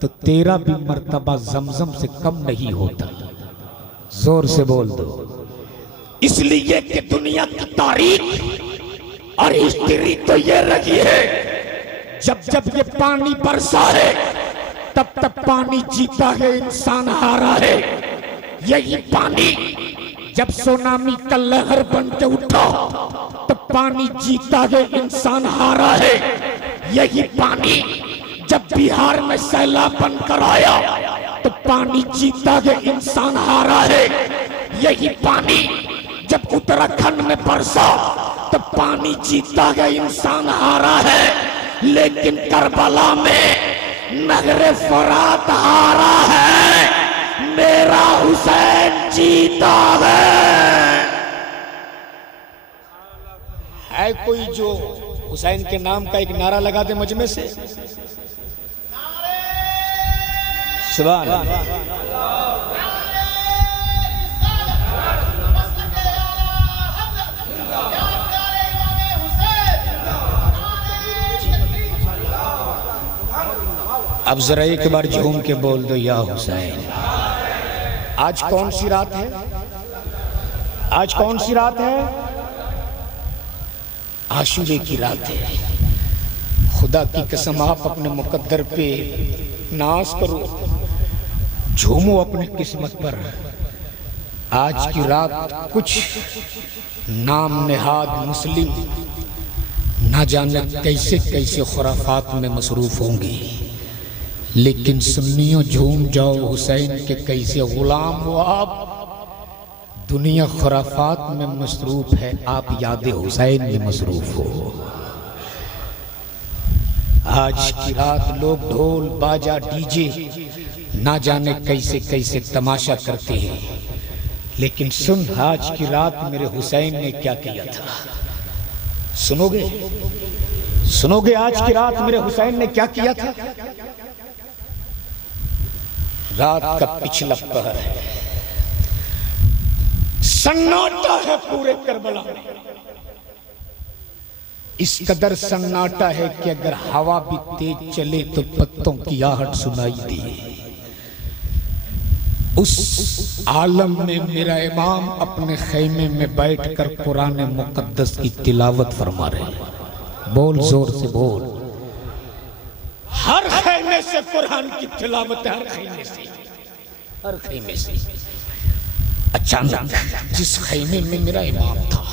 तो तेरा भी मर्तबा जमजम से कम नहीं होता। जोर से बोल दो, इसलिए कि दुनिया की तारीख और हिस्ट्री तो ये रही है, जब जब ये पानी बरसा है तब तब पानी जीता है, इंसान हारा है। यही पानी जब सुनामी का लहर बन के उठा तो पानी जीता है, इंसान हारा है। यही पानी जब बिहार में सैलाब बनकर आया तो पानी जीता है, इंसान हारा है। यही पानी जब उत्तराखंड में बरसा तो पानी जीता है, इंसान हारा है। लेकिन करबला में नगरे फरात हारा है, मेरा हुसैन जीता है। कोई जो हुसैन के नाम का एक नारा लगा दे मजमे से, सुभान अल्लाह। अब जरा एक बार झूम के बोल दो, या हुसैन। आज कौन सी रात है? आज कौन सी रात है? आशूरे की रात है। खुदा की कसम, आप अपने मुकद्दर पे नाज करो, झूमो अपनी किस्मत पर। आज की रात कुछ नाम नेहाद मुस्लिम ना जाने कैसे कैसे खुराफात में मसरूफ होंगी, लेकिन सुन्नियों झूम जाओ, हुसैन के कैसे गुलाम हो आप। दुनिया खुराफात में मसरूफ है, आप याद हुसैन में मसरूफ हो। आज की रात लोग ढोल बाजा डीजे ना जाने कैसे कैसे तमाशा करते हैं, लेकिन सुन आज की रात मेरे हुसैन ने क्या किया था। सुनोगे? सुनोगे आज की रात मेरे हुसैन ने क्या किया था? रात का पिछला पहर है, सन्नाटा है पूरे करबला में। इस कदर सन्नाटा है कि अगर हवा भी तेज चले तो पत्तों की आहट सुनाई दे। उस आलम में मेरा इमाम अपने खैमे में बैठकर कुरान मुकद्दस की तिलावत फरमा रहे हैं। बोल, जोर से बोल। हर खैमे से कुरान की तिलावत, हर खैमे से, हर खैमे से। अचानक जिस खैमे में मेरा इमाम था,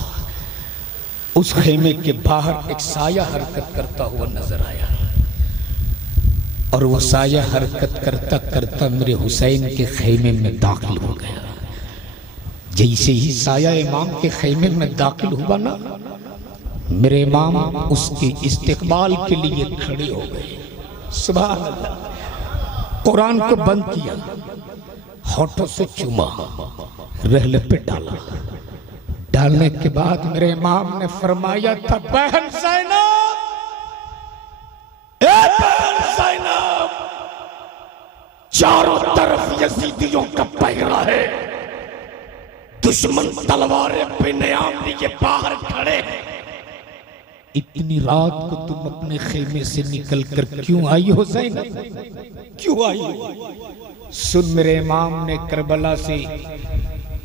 उस खैमे के बाहर एक साया हरकत करता हुआ नजर आया, और वो साया हरकत करता करता मेरे हुसैन के खैमे में दाखिल हो गया। जैसे ही साया इमाम के खैमे में दाखिल हुआ ना, मेरे इमाम उसके इस्तिकबाल के लिए खड़े हो गए। सुभान अल्लाह। कुरान को बंद किया, होठों से चूमा, रहले पे डाला। डालने के बाद मेरे इमाम ने फरमाया था, बहन ज़ैनब, ए बहन ज़ैनब, चारों तरफ यजीदियों का पहरा है, दुश्मन तलवारें बेनयाम लिए बाहर खड़े हैं। इतनी रात को तुम अपने खेमे से निकल कर क्यों आई हो ज़ैनब, क्यों आई हो? सुन, मेरे इमाम ने करबला से,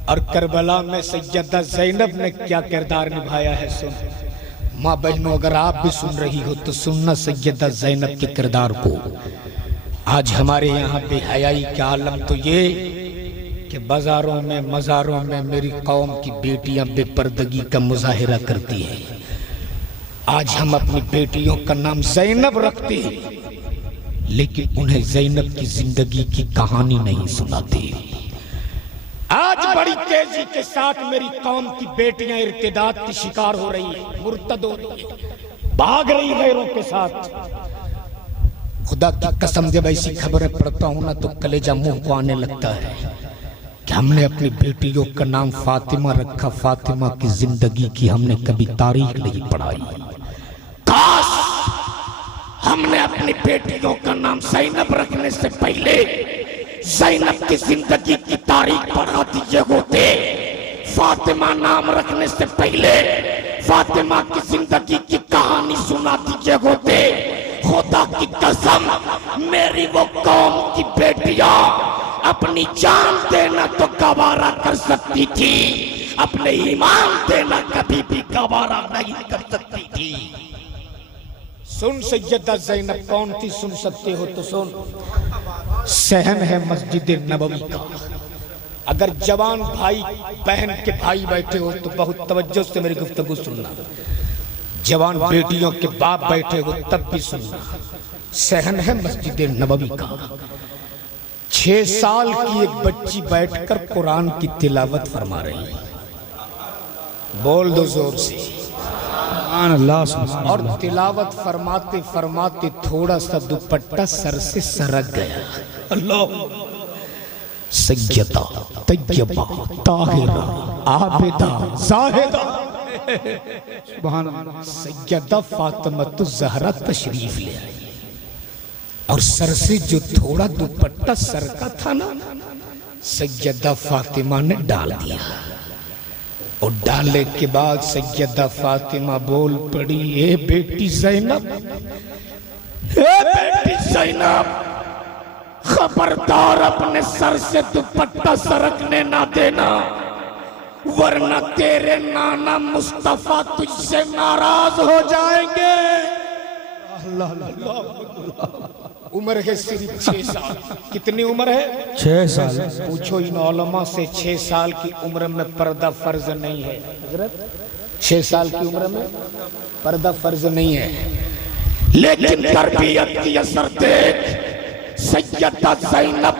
और करबला में सैयदा ज़ैनब ने क्या किरदार निभाया है सुन। माँ बहनों, अगर आप भी सुन रही हो तो सुनना सैयदा ज़ैनब के किरदार को। आज हमारे यहाँ बेहयाई के आलम तो ये कि बाजारों में, मज़ारों में मेरी कौम की बेटियां बेपर्दगी का मुजाहिरा करती हैं। आज हम अपनी बेटियों का नाम ज़ैनब रखते हैं, लेकिन उन्हें ज़ैनब की जिंदगी की कहानी नहीं सुनाते। आज बड़ी तेजी के साथ मेरी कौम की बेटियां इर्तिदाद की शिकार हो रही है, मुर्तद हो रही है, भाग रही गैरों के साथ। खुदा की कसम, जब ऐसी खबरें पढ़ता हूं ना तो कलेजा मुंह को आने लगता है कि हमने अपनी बेटियों का नाम फातिमा रखा, फातिमा की जिंदगी की हमने कभी तारीख नहीं पढ़ाई। काश हमने अपनी बेटियों का नाम ज़ैनब रखने से पहले ज़ैनब की जिंदगी की तारीख पढ़ा दिए होते। फातिमा नाम रखने से पहले फातिमा की जिंदगी की कहानी सुना दिए होते। खुदा की कसम, मेरी वो कौम की बेटियां अपनी जान देना तो गवारा कर सकती थी, अपने ईमान देना कभी भी गवारा नहीं कर सकती थी। सुन सैयदा ज़ैनब कौन थी, सुन सकते हो तो सुन। सहन है मस्जिद नबवी का। अगर जवान भाई बहन के भाई बैठे हो तो बहुत तवज्जो से मेरी गुफ्तगू सुनना। जवान बेटियों के बाप बैठे हो तब भी सुनना। सहन है मस्जिद नबवी का। 6 साल की एक बच्ची बैठकर कुरान की तिलावत फरमा रही है। बोल दो जोर से, और तिलावत फरमाते फरमाते थोड़ा सा दुपट्टा सर से सरक गया। अल्लाह। सैयदा, तैयबा, ताहिरा, आबिदा, जाहिदा, सुभान अल्लाह, सैयदा फातिमा ज़हरा तशरीफ ले आई, और सर से जो थोड़ा दुपट्टा सरका था ना, सैयदा फातिमा ने डाल दिया। और डालने के बाद सैयदा फातिमा बोल पड़ी, ए बेटी ज़ैनब, ए बेटी ज़ैनब, खबरदार अपने सर से दुपट्टा सरकने ना देना, वरना तेरे नाना मुस्तफा तुझसे नाराज हो जाएंगे। अल्लाह अल्लाह। उम्र है सिर्फ 6 साल। कितनी उम्र है? 6 साल। पूछो इन उलमा से, 6 साल की उम्र में पर्दा फर्ज नहीं है। हजरत, 6 साल की उम्र में पर्दा फर्ज नहीं है, लेकिन तरबियत की असर देख। सैयदा ज़ैनब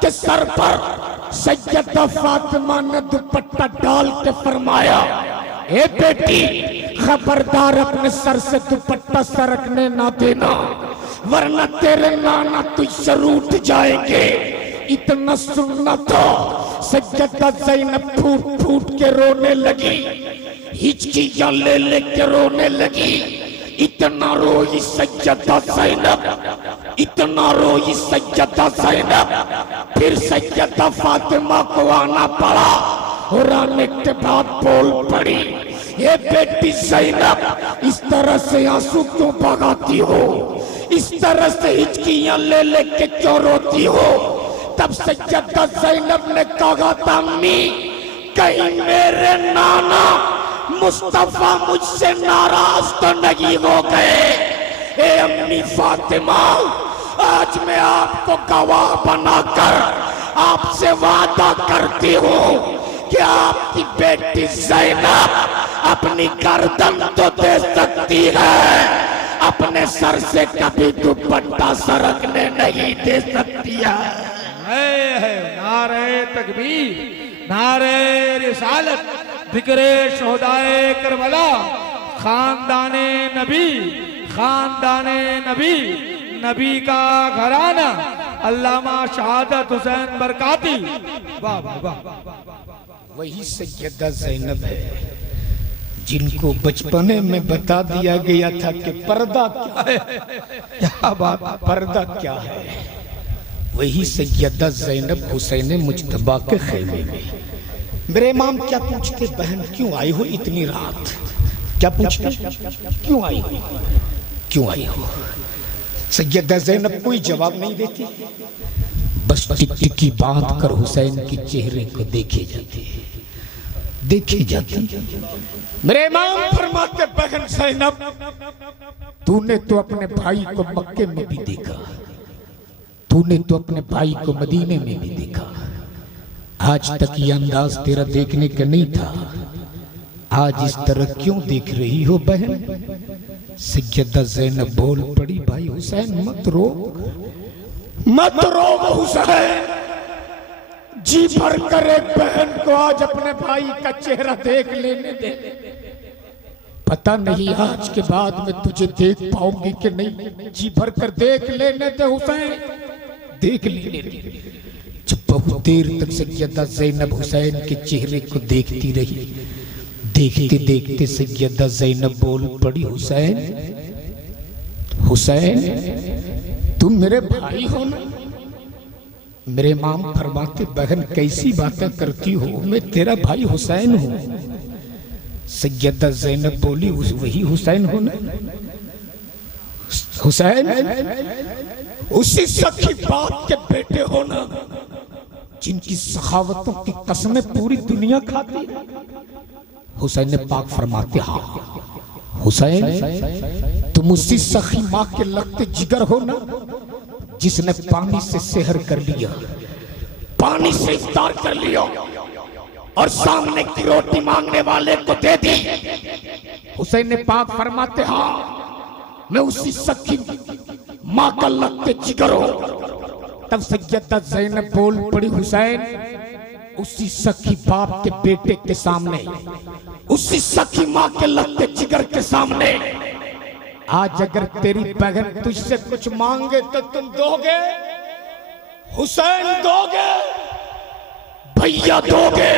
के सर पर सैयदा फातिमा ने दुपट्टा डाल के फरमाया, ए बेटी, खबरदार अपने सर से दुपट्टा सरकने ना देना, वरना तेरे नाना तुझसे रूठ जाएंगे। इतना सुनना था, सैयदा ज़ैनब फूट फूट के रोने लगी, हिचकियां ले ले के रोने लगी। इतना रोई सैयदा ज़ैनब, इतना रोई सैयदा ज़ैनब, फिर सैयदा फातिमा को आना पड़ा, और आने के बाद बोल पड़ी, ये बेटी ज़ैनब, इस तरह से आंसू क्यों बहाती हो, इस तरह से हिचकियां ले ले के क्यों रोती हो? तब सैयदा ज़ैनब ने कहा था अम्मी कहीं मेरे नाना मुस्तफा मुझसे नाराज तो नहीं हो गए। ए अम्मी फातिमा, आज मैं आपको गवाह बनाकर आपसे वादा करती हूँ कि आपकी बेटी ज़ैनब अपनी गर्दन तो दे सकती है, अपने सर से कभी दुपट्टा सरकने नहीं दे सकती है। नारे तकबीर, नारे रिसालत, जिक्रे शोहदाए करबला, खानदाने नबी, खानदाने नबी, नबी का घराना, अल्लामा शहादत हुसैन बरकाती। वाह वाह वाह। वही सैयदा ज़ैनब है जिनको बचपने में बता दिया गया था कि पर्दा क्या है। क्या बात, पर्दा क्या है। वही सैयदा ज़ैनब हुसैन मुज्तबा के खेमे में। मेरे इमाम क्या पूछते, बहन क्यों आई हो इतनी रात? क्या पूछते, क्यों आई हो, क्यों आई हो? सैयदा ज़ैनब कोई जवाब नहीं देती, बस टिकटिकी बांध कर हुसैन के चेहरे को देखे जाती, देखी जाती। मेरे इमाम फरमाते, बहन ज़ैनब तूने तो अपने भाई को मक्के में भी देखा, तूने तो अपने भाई को मदीने में भी देखा, आज तक ये अंदाज तेरा देखने का नहीं था, आज इस तरह क्यों देख रही हो बहन? सैयदा ज़ैनब बोल पड़ी, भाई हुसैन मत रोक, मत रोक हुसैन, जी भर कर एक बहन को आज अपने भाई का चेहरा देख लेने दे। पता नहीं आज के बाद में तुझे देख पाऊंगी कि नहीं, जी भर कर देख लेने दे हुसैन, देख लेने दे। जब बहुत देर तक सैयदा ज़ैनब हुसैन के चेहरे को देखती रही, देखते देखते सैयदा ज़ैनब बोल पड़ी, हुसैन, हुसैन तुम मेरे भाई हो ना? मेरे इमाम फरमाते, बहन कैसी बातें करती हो, मैं तेरा भाई हुसैन हूँ। सैयदा ज़ैनब बोली, वही हुसैन हो ना? हुसैन उसी सखी बाप के बेटे हो ना, जिनकी सखावतों की कसमें पूरी दुनिया खाती है? हुसैन पाक फरमाते, हाँ हुसैन तुम उसी सखी माँ के लगते जिगर हो ना, जिसने पानी से सेहर कर लिया, पानी से इफ्तार कर लिया और सामने की रोटी मांगने वाले को दे दी। हुसैन पाक फरमाते, हाँ मैं उसी सखी माँ का लगते जिगर हो। तब सैयदा ज़ैनब बोल पड़ी, हुसैन उसी सखी बाप के बेटे के सामने, उसी सखी माँ के लगते जिगर के सामने आज अगर तेरी बहन तुझसे कुछ मांगे तो तुम दोगे? हुसैन दोगे? भैया दोगे?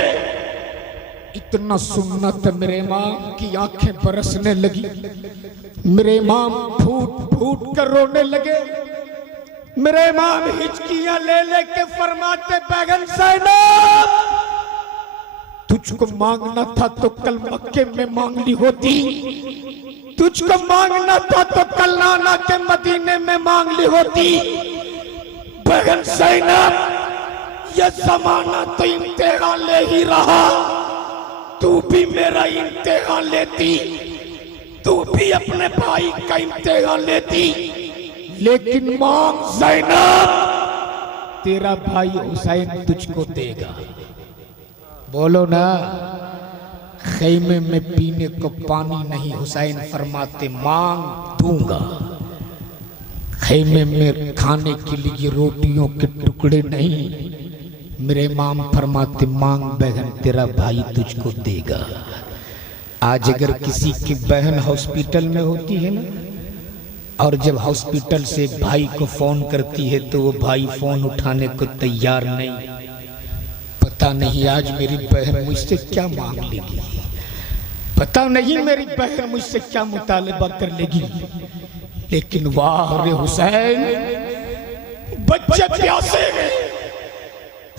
इतना सुनना तो मेरे इमाम की आंखें बरसने लगी, मेरे इमाम फूट फूट कर रोने लगे। मेरे इमाम हिचकियां ले लेके फरमाते, बहन ज़ैनब तुझको मांगना था तो कल मक्के में मांग ली होती, तुझको मांगना था तो कल नाना के मदीने में मांग ली होती। बहन ज़ैनब ये जमाना तो इम्तिहान ले ही रहा, तू भी मेरा इम्तिहान लेती, तू भी अपने भाई का इम्तिहान लेती, लेकिन मांग ज़ैनब तेरा भाई हुसैन तुझको देगा। बोलो ना, खैमे में पीने को पानी नहीं, हुसैन फरमाते मांग दूंगा। खैमे में खाने के लिए रोटियों के टुकड़े नहीं, मेरे इमाम फरमाते मांग बहन तेरा भाई तुझको देगा। आज अगर किसी की बहन हॉस्पिटल में होती है ना, और जब हॉस्पिटल से एक भाई को फोन करती है तो वो भाई फोन उठाने को तैयार नहीं, पता नहीं आज मेरी बहन मुझसे क्या मांग लेगी, पता नहीं मेरी बहन मुझसे क्या मुतालबा कर लेगी। लेकिन वाह रे हुसैन, बच्चे प्यासे हैं,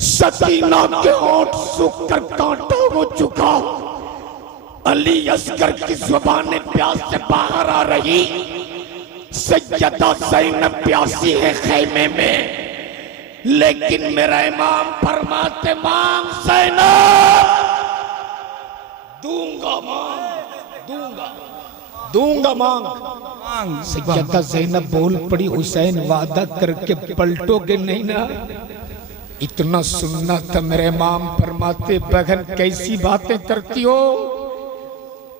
सकीना के होंठ सूख कर कांटा हो चुका, अली असगर की जुबानें प्यास से बाहर आ रही, सैयदा ज़ैनब प्यासी है खैमे में, लेकिन मेरा इमाम फरमाते मांग ज़ैनब, दूंगा मांग, दूंगा मांग। सैयदा ज़ैनब बोल पड़ी, हुसैन वादा करके पलटोगे नहीं ना? इतना सुनना था। मेरे इमाम फरमाते बहन कैसी बातें करती हो?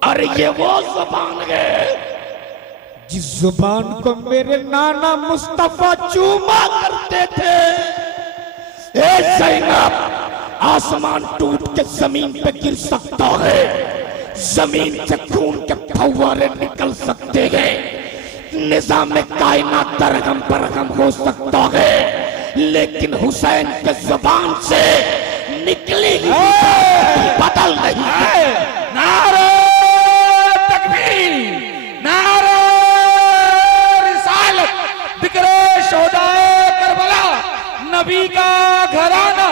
अरे ये वो ज़ुबान है जिस जुबान को मेरे नाना मुस्तफा चूमा करते थे। ए ज़ैनब, आसमान टूट के जमीन पे गिर सकता है, जमीन से खून के फव्वारे निकल सकते हैं, निजाम कायनात दरगम बरगम हो सकता है, लेकिन हुसैन के जुबान से निकली बदल नहीं है। नारे तकबीर, नारे रिसालत, जिक्रे शोहदाए करबला, नबी का घराना,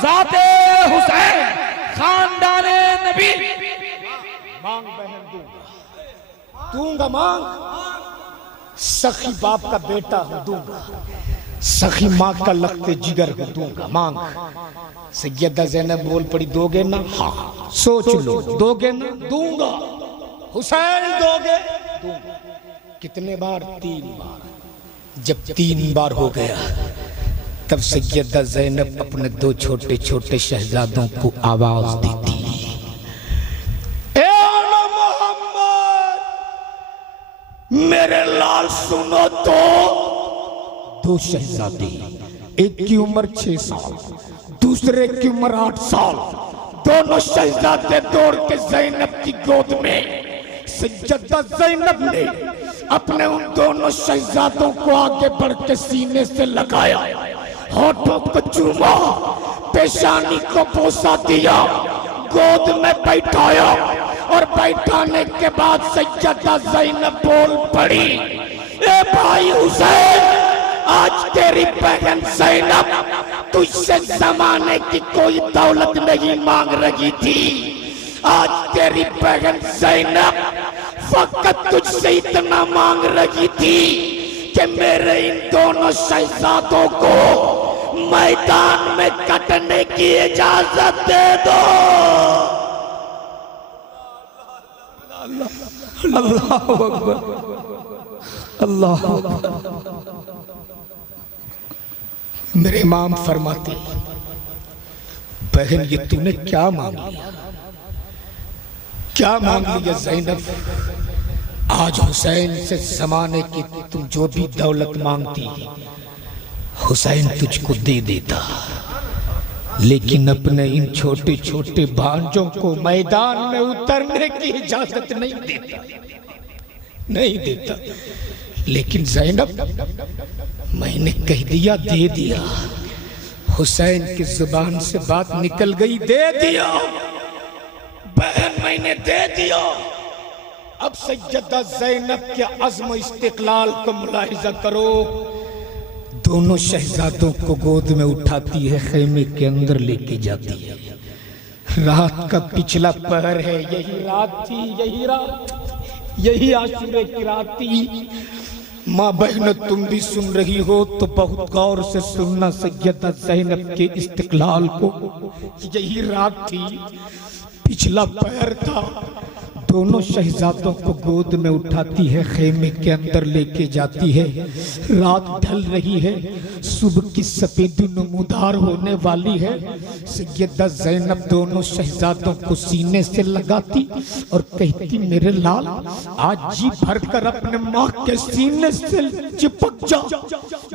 ज़ाते हुसैन, खानदाने नबी। मांग बहन, दूंगा मांग। सखी बाप का बेटा हूं, दूंगा। सखी माँ का लगते जिगर हूं, दूंगा मांग। सैयदा ज़ैनब बोल पड़ी, दोगे ना? हाँ। सोच लो, दोगे ना? दूंगा। हुसैन दोगे? दूंगा। कितने बार? 3 बार। जब 3 बार हो गया तब सैयदा ज़ैनब अपने 2 छोटे छोटे शहजादों को आवाज देती, मेरे लाल सुनो तो। 2 शहजादे, एक की उम्र 6 साल, दूसरे की उम्र 8 साल। दोनों शहजादे दौड़ के ज़ैनब की गोद में। सैयदा ज़ैनब ने अपने उन दोनों शहजादों को आगे बढ़ के सीने से लगाया, होठों को चूमा, पेशानी को बोसा दिया, गोद में बैठाया और बैठाने के बाद सैयदा ज़ैनब बोल पड़ी, ए भाई हुसैन, आज तेरी बहन ज़ैनब तुझसे ज़माने की कोई दौलत नहीं मांग रही थी। आज तेरी बहन ज़ैनब फकत तुझसे इतना मांग रही थी कि मेरे इन दोनों शहजादों को मैदान में कटने की इजाजत दे दो। अल्लाह अकबर, अल्लाह अकबर। मेरे इमाम फरमाते, बहन ये तूने क्या मांग लिया? क्या मांग लिया ज़ैनब? आज हुसैन से जमाने की तुम जो भी दौलत मांगती हुसैन तुझको दे देता, लेकिन अपने इन छोटे छोटे भांजों को मैदान में उतरने की इजाजत नहीं देता, नहीं देता। लेकिन ज़ैनब, मैंने कह दिया, दे दिया। हुसैन की जुबान से बात निकल गई, दे दिया बहन, मैंने दे दिया। अब सैयदा ज़ैनब के अज़्म इस्तिक़लाल को मुलाहिज़ा करो। दोनों शहजादों को गोद में उठाती है, खेमे के अंदर लेके जाती है। रात का पिछला पहर है, यही रात थी, यही रात, यही आशूरे की रात थी। माँ बहन तुम भी सुन रही हो तो बहुत गौर से सुनना सैयदा ज़ैनब के इस्तिक़लाल को। यही रात थी, पिछला पहर था। दोनों शहजादों को गोद में उठाती है, खेमे के अंदर लेके जाती है। रात ढल रही है, सुबह की सफेदी नमूदार होने वाली है। सैयदा ज़ैनब दोनों शहजादों को सीने से लगाती और कहती, मेरे लाल, आज जी भर कर अपने माँ के सीने से चिपक जा,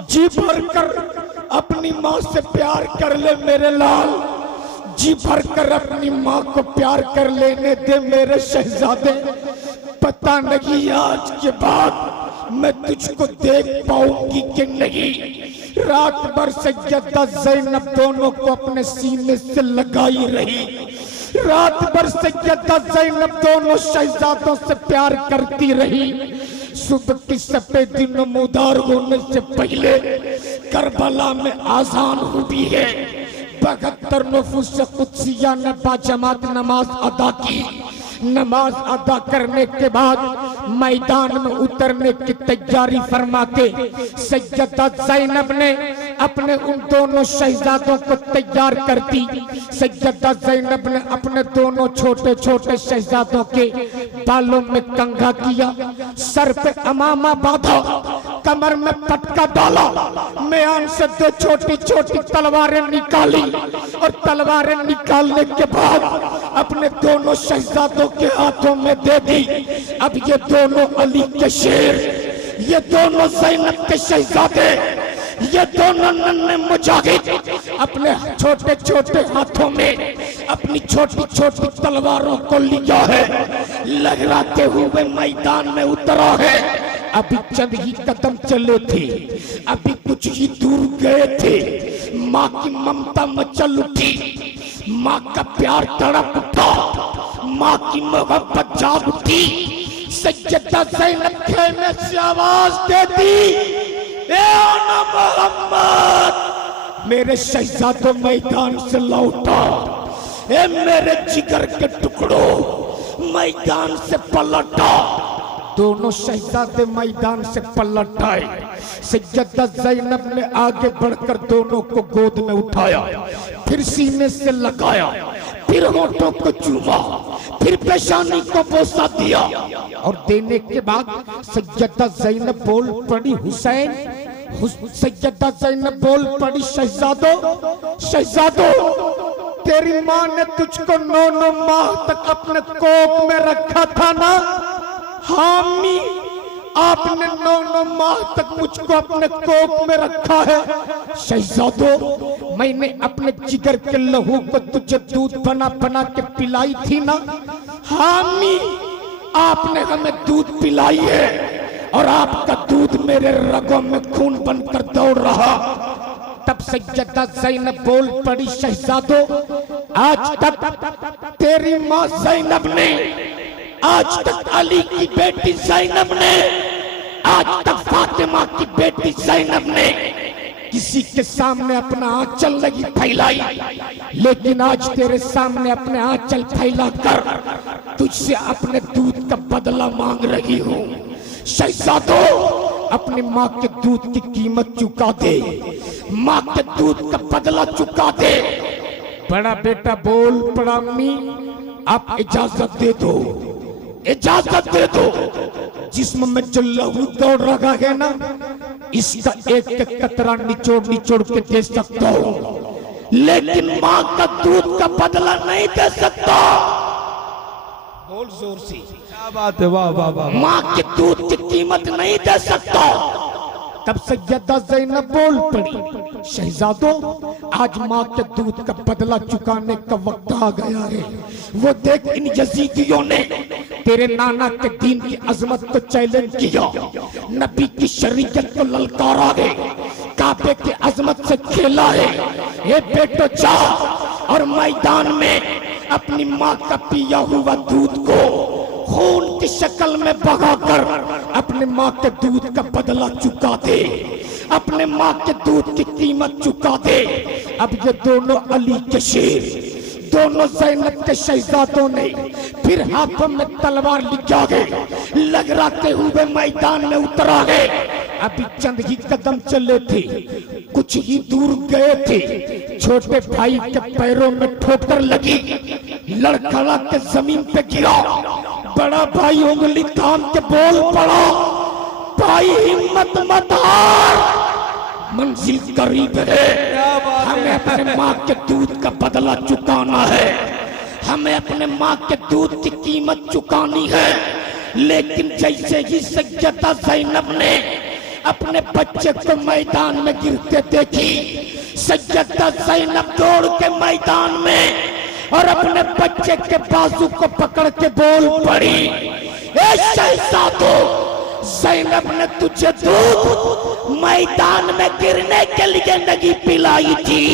जी भर कर अपनी माँ से प्यार कर ले मेरे लाल, जी भर कर अपनी माँ को प्यार कर लेने दे मेरे शहजादे। पता नहीं आज के बाद मैं तुझको देख पाऊंगी कि नहीं। रात भर सैयदा ज़ैनब दोनों को अपने सीने से लगाई रही। रात भर सैयदा ज़ैनब दोनों शहजादों से प्यार करती रही। सुबह की सफेदी नमूदार होने से पहले करबला में आज़ान हुई है। 72 नफूस कुद्सिया ने बाजमात नमाज अदा की। नमाज अदा करने के बाद मैदान में उतरने की तैयारी फरमाते सैयदा ज़ैनब ने अपने उन दोनों शहजादों को तैयार कर दी। सैयदा ज़ैनब ने अपने दोनों छोटे छोटे शहजादों के बालों में कंघा किया, सर पे अमामा बांधा, कमर में पटका डाला, म्यान से दो छोटी छोटी तलवारें निकाली और तलवारें निकालने के बाद अपने दोनों शहजादों के हाथों में दे दी। अब ये दोनों अली के शेर, ये दोनों ज़ैनब के शहजादे, ये दोनों नन्हे मुजाहिद अपने छोटे छोटे हाथों में अपनी छोटी छोटी तलवारों को लिया है, लहराते हुए मैदान में उतरा है। अभी चंद ही कदम चले थे, अभी कुछ ही दूर गए थे, माँ की ममता मचल उठी, माँ का प्यार तड़प उठा, माँ की मोहब्बत जाग उठी। सैयदा ज़ैनब खेमे से आवाज देती, ए आना मोहम्मद, मेरे शहजादों मैदान से लौटा, ए मेरे जिगर के टुकड़ों मैदान से पलटा। दोनों शहजादे मैदान से पलट आए। सैयदा ज़ैनब ने आगे बढ़कर दोनों को गोद में उठाया, फिर सीने से लगाया, फिर होठों को चूमा, फिर पेशानी को बोसा दिया और देने के बाद सैयदा ज़ैनब बोल पड़ी, हुसैन। सैयदा ज़ैनब बोल पड़ी, शहजादो शहजादो, तेरी माँ ने तुझको 9 माह तक अपने कोख में रखा था ना? हामी, आपने 9 माह तक मुझको अपने कोख में रखा है। शहजादो, मैंने अपने जिगर के लहू को तुझे दूध बना बना के पिलाई थी ना? हामी, आपने हमें दूध पिलाई है और आपका दूध मेरे रगों में खून बनकर दौड़ रहा। तब सैयदा ज़ैनब बोल पड़ी, शहजादो, आज तक तेरी माँ ज़ैनब ने, आज तक अली की बेटी ज़ैनब ने, आज तक फातिमा की बेटी ज़ैनब ने किसी के सामने अपना आंचल नहीं फैलाई, लेकिन आज तेरे सामने अपने आंचल फैलाकर तुझसे अपने दूध का बदला मांग रही हूँ। शहजादो, अपनी माँ के दूध की कीमत चुका दे, माँ के दूध का बदला चुका दे। बड़ा बेटा बोल पड़ा, अम्मी आप इजाजत दे दो, इजाजत दे दो। जिस्म में जो लहू दौड़ रहा है ना, इसका एक एक कतरा निचोड़ निचोड़ के दे सकता हूँ, लेकिन माँ का दूध का बदला नहीं दे सकता। बोल जोर से, क्या बात है, वाह वाह वाह। माँ के दूध की कीमत नहीं दे सकता। तब सैयदा ज़ैनब बोल पड़ी, शहजादो, आज माँ के दूध का बदला चुकाने का वक्त आ गया है। वो देख, इन यजीदियों ने तेरे नाना के दीन की अजमत को चैलेंज किया, नबी की शरीयत को ललकारा है, काबे की अजमत से खेला है। ये बेटो, जा और मैदान में अपनी माँ का पिया हुआ दूध को खून की शक्ल में बहाकर अपने माँ के दूध का बदला चुका दे, अपने माँ के दूध की कीमत चुका दे। अब ये दोनों अली के शेर, दोनों ज़ैनब के शहजादों ने फिर हाथों में तलवार लिया गए, लहराते हुए मैदान में उतरा है। अभी चंद ही कदम चले थे, कुछ ही दूर गए थे, छोटे भाई के पैरों में ठोकर लगी, लड़खड़ा के जमीन पे गिरा। बड़ा भाई उंगली थाम के बोल पड़ा, भाई हिम्मत मत हार, मंजिल करीब है, हमें अपने माँ के दूध का बदला चुकाना है, हमें अपने माँ के दूध की कीमत चुकानी है। लेकिन जैसे ही सैयदा ज़ैनब ने अपने बच्चे को मैदान में गिरते देखी, सैयदा ज़ैनब दौड़ के मैदान में और अपने बच्चे के बाजू को पकड़ के बोल पड़ी, ए शहजादो, ज़ैनब ने तुझे दूध मैदान में गिरने के लिए नहीं पिलाई थी,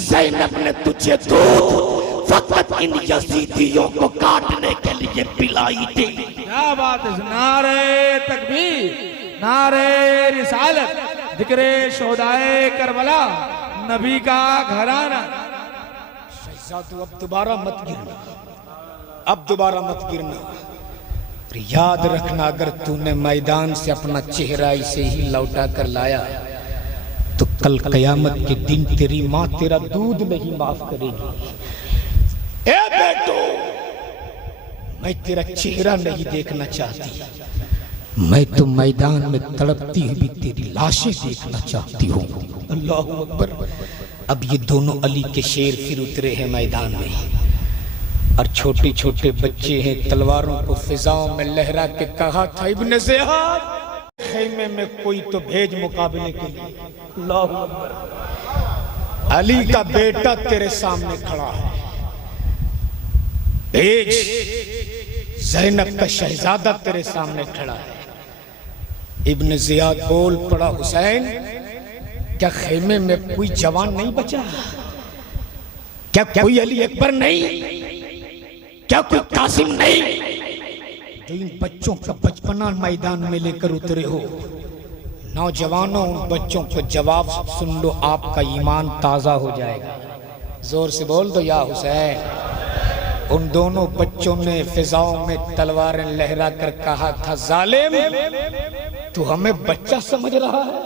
ज़ैनब ने तुझे दूध फकत इन यजीदियों को काटने के लिए पिलाई थी। क्या बात है, नारे तकबीर, नारे रिसालत, जिक्रे शोहदाए करबला, नबी का घराना। शहजादो, अब दोबारा मत गिरना, अब दोबारा मत गिरना। याद रखना, अगर तूने मैदान से अपना चेहरा इसे ही लौटा कर लाया तो कल कयामत के दिन तेरी माँ तेरा दूध नहीं माफ करेगी। ए बेटो, मैं तेरा चेहरा नहीं देखना चाहती, मैं तो मैदान में तड़पती हुई तेरी लाशें देखना चाहती हूँ। अल्लाह अकबर। अब ये दोनों अली के शेर फिर उतरे हैं मैदान में और छोटे छोटे बच्चे हैं, तलवारों को फिजाओं में लहरा के कहा था, इब्ने ज़ियाद खेमे में कोई तो भेज मुकाबले के लिए। अल्लाह अकबर। अली का बेटा तेरे सामने खड़ा है, भेज। ज़ैनब का शहजादा तेरे सामने खड़ा है। इब्ने ज़ियाद बोल पड़ा, हुसैन क्या खेमे में कोई जवान नहीं बचा? क्या कोई अली अकबर नहीं? क्या कोई कासिम नहीं? जो इन बच्चों का बचपना मैदान में लेकर उतरे हो। नौजवानों, उन बच्चों को जवाब सुन लो, आपका ईमान ताजा हो जाएगा। जोर से बोल दो या हुसैन। उन दोनों बच्चों ने फिजाओं में तलवारें लहरा कर कहा था, जालिम तू हमें बच्चा समझ रहा है?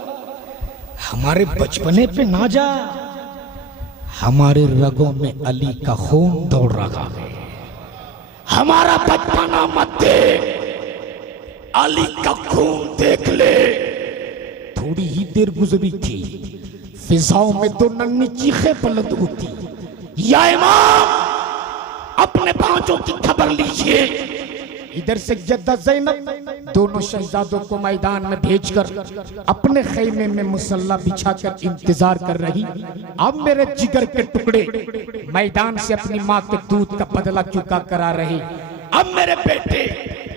हमारे बचपने पे ना जा, हमारे रगों में अली का खून दौड़ रहा है। हमारा बचपना मत देख, अली का खून देख ले। थोड़ी ही देर गुजरी थी, फिजाओं में दो नन्ही चीखें बुलंद होती, या इमाम अपने भांजों की खबर लीजिए। इधर से जद्दा ज़ैनब दोनों शहजादों को मैदान में भेजकर अपने खैमे में मुसल्ला बिछाकर इंतजार कर रही। अब मेरे जिगर के टुकड़े मैदान से अपनी माँ के दूध का बदला चुका करा रहे। अब मेरे बेटे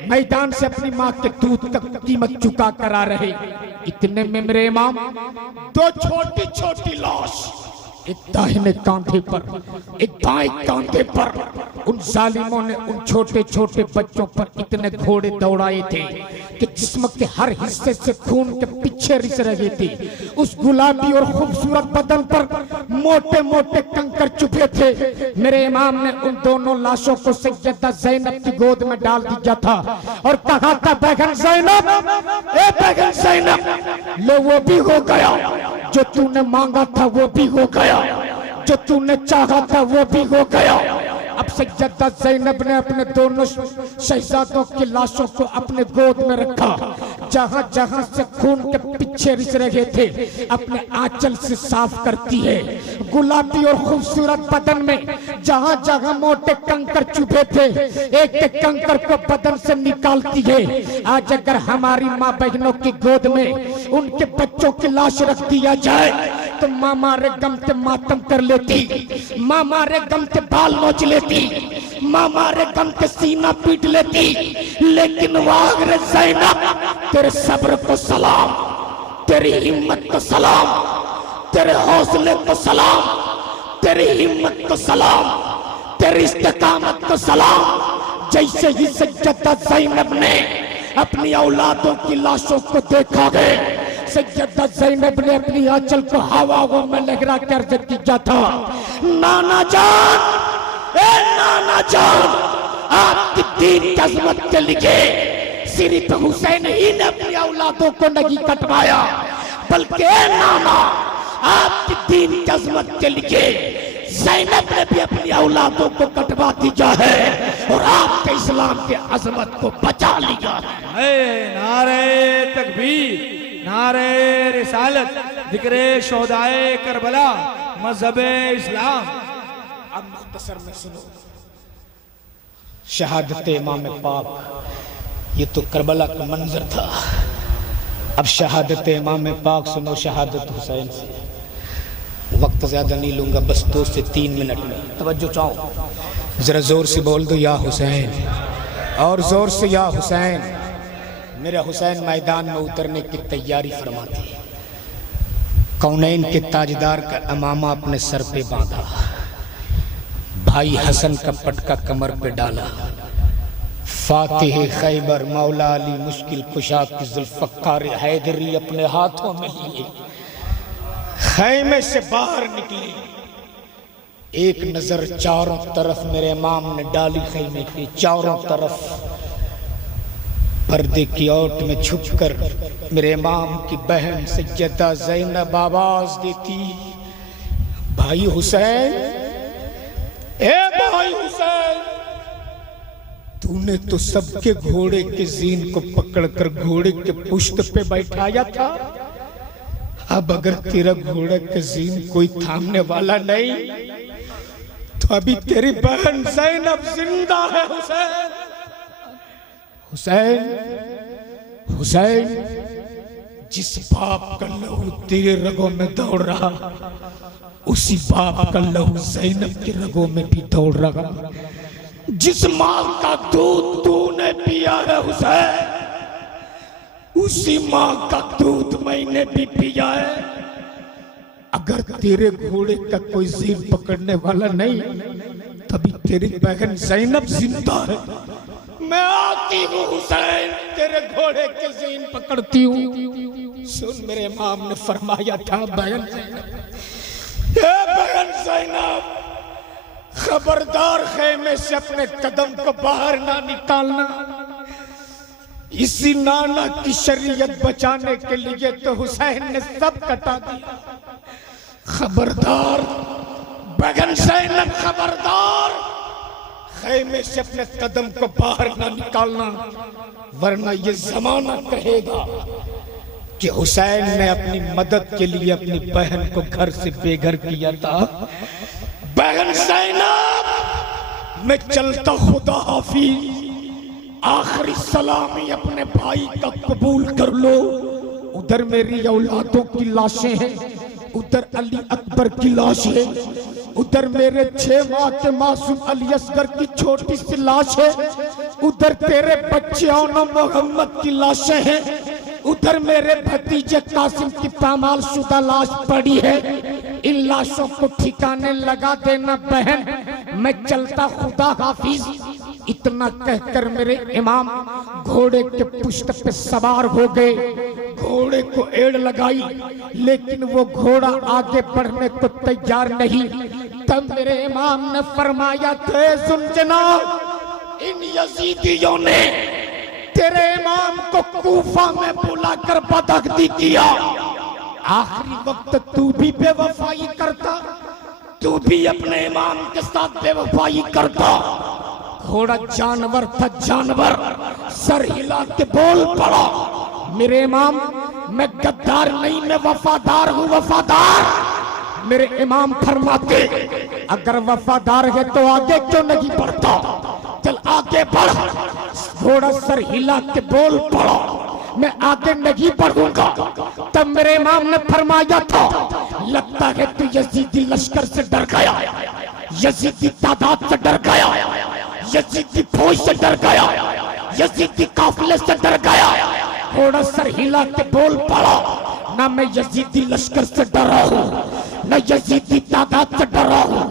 मैदान से अपनी माँ के दूध का कीमत चुका करा रहे। इतने में मेरे इमाम दो छोटी छोटी लाश, एक दाहिने कांधे पर, एक बाएं कांधे पर, उन जालिमों ने उन छोटे छोटे बच्चों पर इतने घोड़े दौड़ाए थे कि जिस्म के हर हिस्से से खून के पीछे रिस रहे थे। उस गुलाबी और खूबसूरत बदन पर मोटे मोटे कंकर चुभे थे। मेरे इमाम ने उन दोनों लाशों को सैयदा ज़ैनब की गोद में डाल दिया था और कहा था, बेगम ज़ैनब, ए बेगम ज़ैनब, लो वो भी हो गया जो तूने मांगा था, वो भी हो गया जो तूने चाहा था, वो भी हो गया। अब सैयदा ज़ैनब ने अपने दोनों शहजादों की लाशों को अपने गोद में रखा। जहां जहां से खून के पीछे रिस रहे थे अपने आंचल से साफ करती है। गुलाबी और खूबसूरत बदन में जहां जहां मोटे कंकर चुभे थे, एक एक कंकर को बदन से निकालती है। आज अगर हमारी माँ बहनों की गोद में उनके बच्चों की लाश रख दिया जाए तो माँ मारे गम से मातम कर लेती, माँ मारे गम से बाल नोच लेती, माँ मारे गम से सीना पीट लेती। लेकिन वाह रे ज़ैनब, तेरे सब्र को सलाम, तेरी हिम्मत को सलाम, तेरे हौसले को सलाम, तेरी हिम्मत को सलाम, तेरी इस्तिकामत को सलाम। जैसे ही सैयदा ज़ैनब ने अपनी औलादों की लाशों को देखा है, सैयदा ज़ैनब ने अपनी आंचल को हवाओं में लहरा कर अर्ज किया था, नाना जान, ए नाना जान, आपकी दीन की अज़मत के लिए सिर्फ हुसैन ही ने अपनी औलादों को नहीं कटवाया, बल्कि ए नाना, आपकी दीन की अज़मत के लिए ज़ैनब ने भी अपनी औलादों को कटवा दिया है और आपके इस्लाम के अज़मत को बचा लिया है। नारे तकबीर, नारे रिसालत, जिक्रे शोहदाए करबला, मजहबे इस्लाम। अब मुख्तसर में सुनो, शहादत इमाम पाक, ये तो करबला का मंजर था। अब शहादत इमाम पाक सुनो, शहादत हुसैन से। वक्त ज्यादा नहीं लूंगा, बस 2 से 3 मिनट में तवज्जो चाहो। जरा जोर से बोल दो या हुसैन, और जोर से या हुसैन। मेरा हुसैन मैदान में उतरने की तैयारी फरमाती है। कौनैन के ताजदार का अमामा अपने सर पे बांधा, भाई हसन का पटका कमर पे डाला, फातिह खैबर मौला अली मुश्किल कुशा की जुल्फ़कार हैदरी अपने हाथों में लिए खैमे से बाहर निकले। एक नजर चारों तरफ मेरे इमाम ने डाली, खैमे की चारों तरफ पर्दे की ओट में छुपकर मेरे इमाम की बहन सैयदा ज़ैनब आवाज देती, भाई हुसैन, ए भाई हुसैन, तूने तो सबके घोड़े के जीन को पकड़कर घोड़े के पुश्त पे बैठाया था। अब अगर तेरा घोड़े का जीन कोई थामने वाला नहीं तो अभी तेरी बहन ज़ैनब जिंदा है। हुसैन, हुसैन, हुसैन, जिस बाप का लहू तेरे रगों में दौड़ रहा उसी बाप का लहू ज़ैनब के रगों में भी दौड़ रहा। जिस मां का दूध तूने पिया है हुसैन, उसी मां का दूध मैंने भी पिया है। अगर तेरे घोड़े का कोई जीन पकड़ने वाला नहीं तभी तेरी बहन ज़ैनब जिंदा है। मैं आती हूँ हुसैन, तेरे घोड़े के जीन पकड़ती हूँ। सुन, मेरे इमाम ने फरमाया था, बहन ज़ैनब, खबरदार खेमे से अपने कदम को बाहर ना निकालना। इसी नाना की शरीयत बचाने के लिए तो हुसैन ने सब कटा दिया। खबरदार बहन ज़ैनब, खबरदार, खेमे से अपने कदम को बाहर ना निकालना, वरना ये जमाना कहेगा कि हुसैन ने अपनी मदद के लिए अपनी बहन को घर से बेघर किया था। बहन ज़ैनब, मैं चलता, खुदा हाफिज। आखिरी सलामी अपने भाई का कबूल कर लो। उधर मेरी औलादों की लाशें हैं, उधर अली अकबर की लाश है, उधर मेरे 6 माह के मासूम अली असगर की छोटी सी लाश है, उधर तेरे बच्चे औनो मोहम्मद की लाशें हैं, उधर मेरे भतीजे कासिम की पामाल शुदा लाश पड़ी है। इन लाशों को ठिकाने लगा देना बहन, मैं चलता, खुदा हाफिज। इतना कहकर मेरे इमाम घोड़े के पुश्त पे सवार हो गए। घोड़े को एड़ लगाई लेकिन वो घोड़ा आगे बढ़ने को तैयार नहीं। तब मेरे इमाम ने फरमाया, थे सुन जनाब, इन यजीदियों ने तेरे इमाम को कूफा में बुलाकर बदअख्दी किया। आखिरी वक्त तू भी बेवफाई करता, तू भी अपने इमाम के साथ बेवफाई करता। घोड़ा जानवर था, जानवर, सर हिला के बोल पड़ा, मेरे इमाम, मैं गद्दार नहीं, मैं वफादार हूँ, वफादार। मेरे इमाम फरमाते, अगर वफादार है तो आगे क्यों नहीं बढ़ता, चल आगे बढ़। घोड़ा सर हिला के बोल पड़ा, मैं आगे नहीं बढ़ूंगा। तब मेरे इमाम ने फरमाया था, लगता है तू यजीदी लश्कर से डर गया, यजीदी तादाद से डर गया, यजीदी फौज से डर गया, यजीदी काफिले से डर गया। घोड़ा सर हिला के बोल पड़ा, ना मैं यजीदी लश्कर से डरा हूँ, न यजीदी तादाद से डरा हूँ,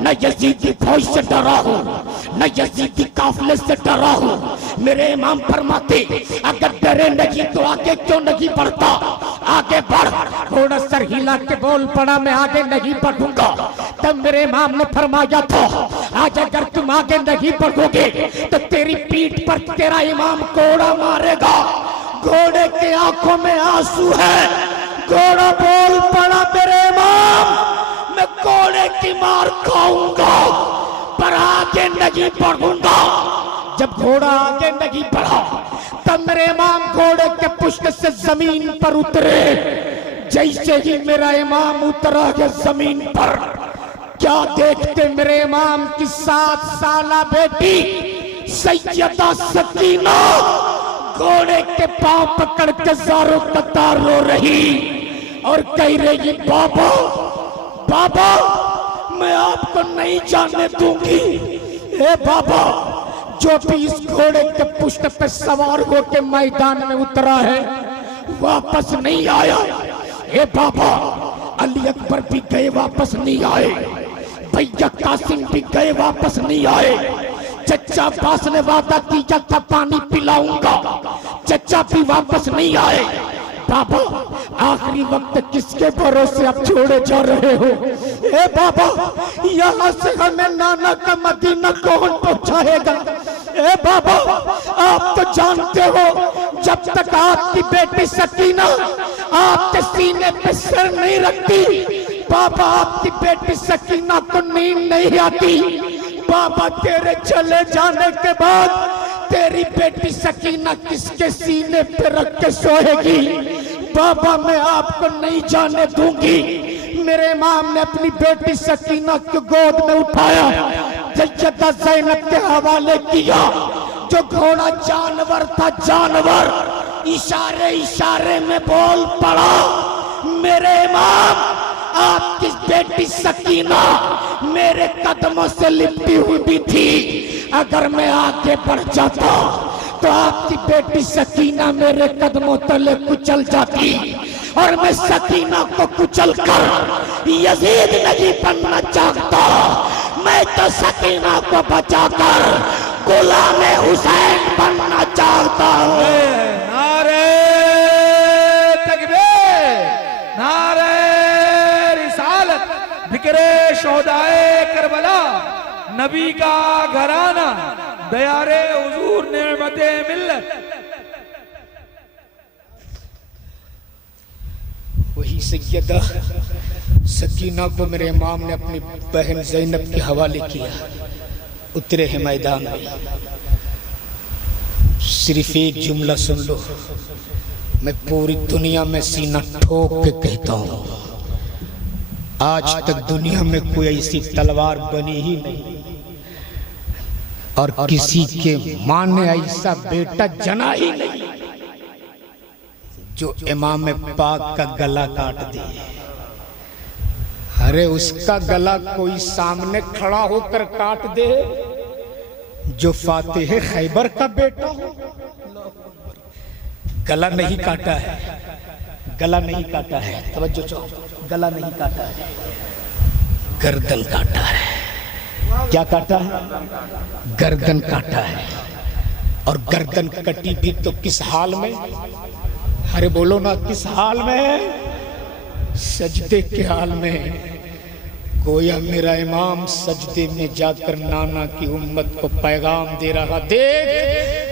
न यजीदी फौज से डरा हूँ, न यजीदी काफिले से डरा हूँ। मेरे इमाम फरमाते, अगर डरे नहीं तो आगे क्यों नहीं बढ़ता, आगे बढ़। घोड़ा सर हिला के बोल पड़ा, मैं आगे नहीं बढ़ूंगा। तब मेरे इमाम ने फरमाया था, आज अगर तुम आगे नहीं बढ़ोगे तो तेरी पीठ पर तेरा इमाम घोड़ा मारेगा। घोड़े के आंखों में आंसू है। घोड़ा बोल पड़ा, मेरे इमाम, मैं घोड़े की मार खाऊंगा पर आगे नहीं बढ़ूंगा। जब घोड़ा आगे नहीं बढ़ा तब मेरे इमाम घोड़े के पुश्त से जमीन पर उतरे। जैसे ही मेरा इमाम उतरा है जमीन पर, क्या देखते मेरे इमाम की 7 साला बेटी सैयदा सकीना घोड़े के पांव पकड़ के ज़ारो कतार रो रही और कह रही, बाबा, बाबा, मैं आपको नहीं जाने दूंगी। ए बाबा, जो भी इस घोड़े के पुश्त पे सवार होके मैदान में उतरा है वापस नहीं आया। ए बाबा, अली अकबर भी गए वापस नहीं आए, भैया कासिम भी गए वापस नहीं आए, चचा अब्बास ने वादा किया था पानी पिलाऊंगा, चचा भी वापस नहीं आए। बाबा, आखिरी वक्त किसके भरोसे आप छोड़े जा रहे हो? ए बाबा, यहाँ से हमें नाना का मदीना कौन पहुँचाएगा? ए बाबा, आप तो जानते हो जब तक आपकी बेटी सकीना आपके सीने पे सर नहीं रखती, बाबा आपकी बेटी सकीना को नींद नहीं आती। बाबा तेरे चले जाने के बाद तेरी बेटी सकीना किसके सीने पे रख के सोएगी? बाबा मैं आपको नहीं जाने दूंगी। मेरे इमाम ने अपनी बेटी सकीना को गोद में उठाया, सैयदा ज़ैनब के हवाले किया। जो घोड़ा जानवर था, जानवर इशारे इशारे में बोल पड़ा, मेरे इमाम आपकी बेटी सकीना मेरे कदमों से लिपटी हुई भी थी। अगर मैं आगे बढ़ जाता तो आपकी बेटी सकीना मेरे कदमों तले कुचल जाती और मैं सकीना को कुचल कर यजीद नहीं बनना चाहता। मैं तो सकीना को बचाकर गुलाम हुसैन बनना चाहता हूँ। नारे तकबीर, नारे रिसालत, ज़िक्रे शोहदाए करबला, नबी का घराना, दयारे हुजूर नेमते मिल्लत। वही सैयदा सकीना को मेरे इमाम ने अपनी बहन ज़ैनब के हवाले किया। उतरे हैं मैदान में, सिर्फ एक जुमला सुन लो, मैं पूरी दुनिया में सीना ठोक के कहता हूँ, आज तक दुनिया में कोई ऐसी तलवार बनी ही नहीं और किसी के मां ने ऐसा बेटा जना ही नहीं जो इमाम पाक का गला काट दे। अरे उसका गला कोई सामने खड़ा होकर काट दे जो फातिह खैबर का बेटा हो। गला नहीं काटा है, गला नहीं काटा है, तवज्जो चाहो, गला नहीं काटा है, गर्दन काटा है। क्या काटा है? गर्दन काटा है। और गर्दन कटी भी तो किस हाल में? अरे बोलो ना, किस हाल में? सजदे के हाल में। गोया मेरा इमाम सजदे में जाकर नाना की उम्मत को पैगाम दे रहा, देख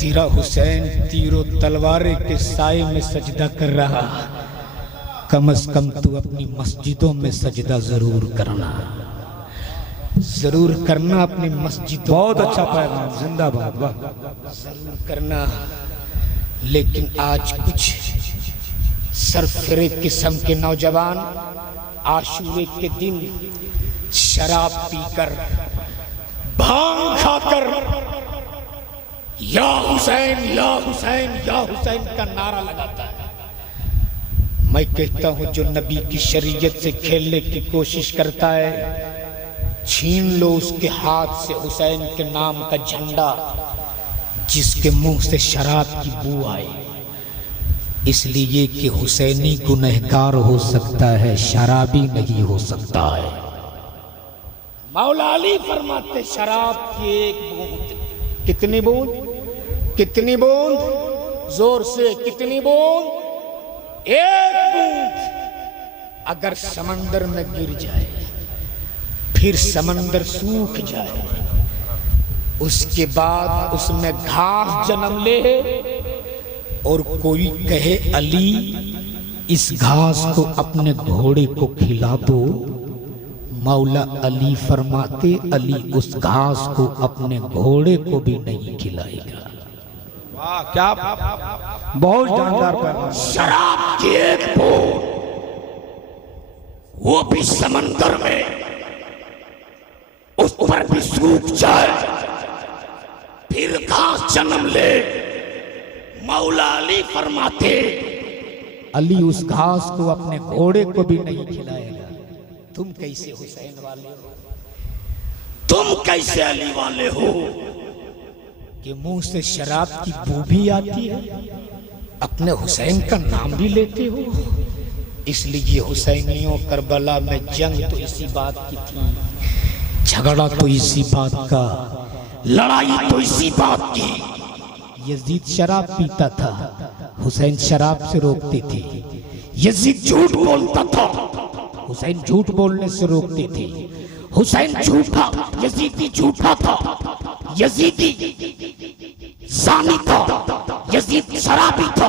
तेरा हुसैन तीरों तलवारे के साए में सजदा कर रहा, कम से कम तू अपनी मस्जिदों में सजदा जरूर करना, जरूर करना अपनी मस्जिद। बहुत अच्छा पैगाम, जिंदाबाद, वाह, जरूर करना। लेकिन आज कुछ सरफरे किस्म के नौजवान आशूरे के दिन शराब पीकर, भांग खाकर या हुसैन या हुसैन या हुसैन का नारा लगाता है। मैं कहता हूं जो नबी की शरीयत से खेलने की कोशिश करता है, छीन लो उसके हाथ से हुसैन के नाम का झंडा, जिसके मुंह से शराब की बू आए। इसलिए कि हुसैनी गुनहगार हो सकता है, शराबी नहीं हो सकता है। मौला अली फरमाते शराब की एक बूंद, कितनी बूंद? कितनी बूंद? जोर से, कितनी बूंद? एक बूंद अगर समंदर में गिर जाए, फिर समंदर सूख जाए, उसके बाद उसमें घास जन्म ले और कोई कहे अली इस घास को अपने घोड़े को खिला दो, मौला अली फरमाते अली उस घास को अपने घोड़े को भी नहीं खिलाएगा। वाह, क्या बहुत जानदार पैगाम। शराब की एक बूंद, वो भी समंदर में, उस पर भी सूख जाए, फिर घास जन्म ले, मौला अली फरमाते अली उस घास को अपने घोड़े को भी नहीं खिलाएगा। तुम कैसे हुसैन वाले हो? तुम कैसे अली वाले हो कि मुंह से शराब की बू भी आती है, अपने हुसैन का नाम भी लेते हो? इसलिए हुसैनियों करबला में जंग तो इसी बात की थी, झगड़ा तो इसी बात का, लड़ाई तो इसी बात की। यजीद शराब पीता था, हुसैन शराब से रोकते थे। यजीद झूठ बोलता था, हुसैन झूठ बोलने से रोकते थे। हुसैन झूठा, यजीद भी झूठा था, यजीदी जानी था, यजीद शराबी था।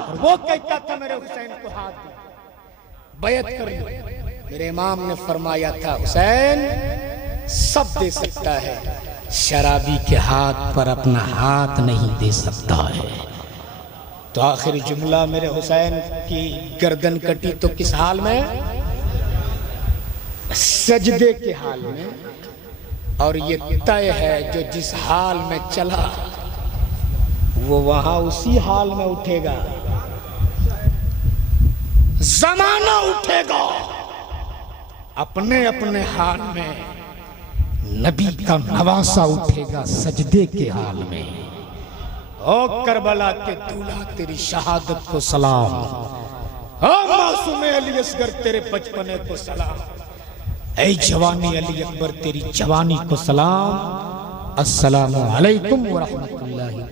और वो कहता था मेरे हुसैन को हाथ दे, बैत कर लो। मेरे इमाम ने फरमाया था हुसैन सब दे सकता है, शराबी के हाथ पर अपना हाथ नहीं दे सकता है। तो आखिरी जुमला मेरे हुसैन की गर्दन कटी तो किस हाल में? सजदे के हाल में। और ये तय है जो जिस हाल में चला वो वहां उसी हाल में उठेगा। जमाना उठेगा अपने अपने हाल में, नबी का नवासा उठेगा सजदे के हाल में। ओ करबला के दूल्हा तेरी शहादत को सलाम, ओ मासूम अली असगर तेरे बचपने को सलाम, ऐ जवानी अली अकबर तेरी जवानी को सलाम। अस्सलामु अलैकुम व रहमतुल्लाहि।